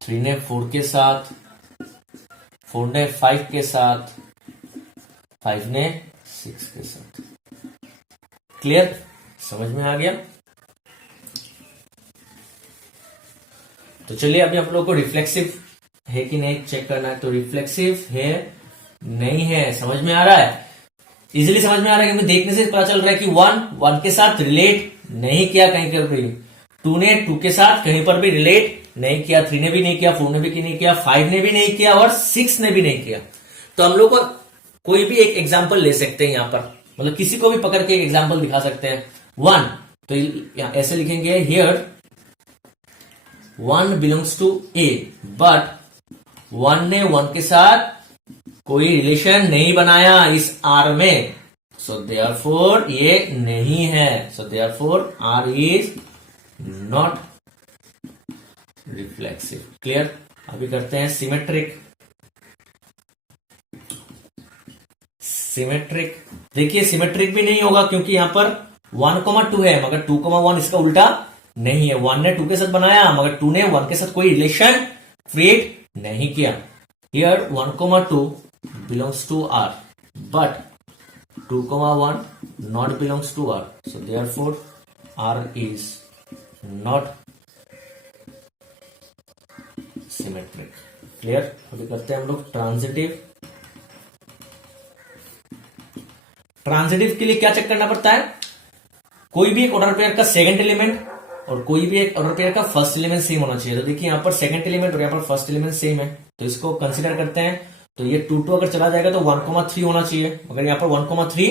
3 ने 4 के साथ, 4 ने 5 के साथ, 5 ने 6 के साथ। क्लियर? समझ में आ गया? तो चलिए अभी हम लोग को रिफ्लेक्सिव है कि नहीं चेक करना है। तो रिफ्लेक्सिव है नहीं है, समझ में आ रहा है, इजीली समझ में आ रहा है, क्योंकि देखने से पता चल रहा है कि 1 के साथ रिलेट नहीं किया कहीं पर भी, 2 ने 2 के साथ कहीं पर भी रिलेट नहीं किया, 3 ने भी नहीं किया, 4 ने भी नहीं किया, 5 ने भी नहीं किया और 6 ने भी नहीं किया। तो हम लोग को कोई भी एक एग्जांपल ले सकते हैं यहां पर, मतलब किसी को भी पकड़ के एग्जाम्पल दिखा सकते हैं। 1 तो ऐसे लिखेंगे here 1 belongs to A, but 1 ने 1 के साथ कोई रिलेशन नहीं बनाया इस आर में, सो देयरफॉर ये नहीं है, so therefore R is not reflexive. Clear. अभी करते हैं सिमेट्रिक। सिमेट्रिक देखिए सिमेट्रिक भी नहीं होगा क्योंकि यहां पर 1,2 है मगर 2,1 इसका उल्टा नहीं है। 1 ने 2 के साथ बनाया मगर 2 ने 1 के साथ कोई रिलेशन क्रिएट नहीं किया। Here 1,2 belongs to R but 2,1 not belongs to R, so therefore R is not symmetric. Clear. अभी करते हैं हम लोग ट्रांजिटिव। ट्रांजिटिव के लिए क्या चेक करना पड़ता है, कोई भी एक ऑर्डर पेयर का सेकंड एलिमेंट और कोई भी एक ऑर्डर पेयर का फर्स्ट एलिमेंट सेम होना चाहिए। तो देखिए यहाँ पर सेकंड एलिमेंट और यहाँ पर फर्स्ट एलिमेंट सेम है, तो इसको कंसीडर करते हैं। तो ये 2 अगर चला जाएगा तो 1,3 होना चाहिए, मगर यहाँ पर 1,3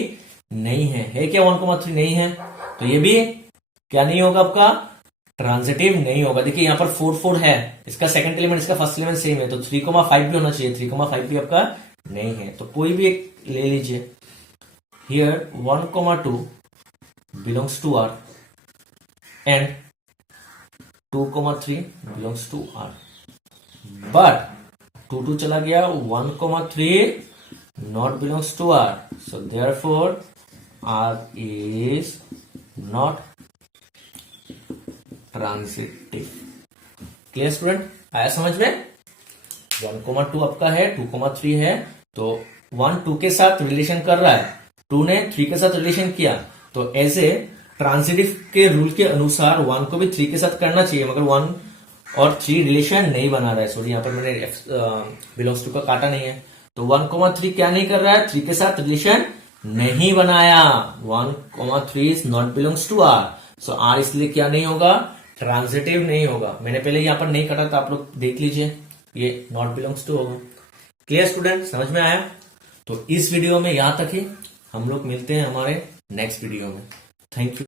नहीं है क्या 1,3 नहीं है, तो ये भी क्या नहीं होगा, आपका ट्रांजिटिव नहीं होगा। देखिए यहाँ पर 4 है, इसका सेकंड एलिमेंट इसका फर्स्ट एलिमेंट सेम है, तो 3,5 भी होना चाहिए, 3,5 भी आपका नहीं है। तो कोई भी एक ले लीजिए। Here 1,2 belongs to R and 2,3 belongs to R, but 2 चला गया, 1,3 not belongs to R, so therefore R is not transitive। Clear student, आया समझ में। 1,2 आपका है, 2,3 है, तो 1 2 के साथ रिलेशन कर रहा है, 2 ने 3 के साथ रिलेशन किया, तो ऐसे ट्रांजिटिव के रूल के अनुसार 1 को भी 3 के साथ करना चाहिए, मगर 1 और 3 रिलेशन नहीं बना रहा है। सॉरी यहाँ पर मैंने बिलोंग्स टू का काटा नहीं है, तो 1,3 क्या नहीं कर रहा है, 3 के साथ रिलेशन नहीं बनाया। 1,3 is not belongs to R, so R इसलिए क्या नहीं होगा, ट्रांजिटिव नहीं होगा। मैंने पहले यहाँ पर नहीं काटा था, आप लोग देख लीजिए, ये नॉट बिलोंग्स टू होगा। क्लियर स्टूडेंट, समझ में आया। तो इस वीडियो में यहां तक ही, हम लोग मिलते हैं हमारे नेक्स्ट वीडियो में। Thank you.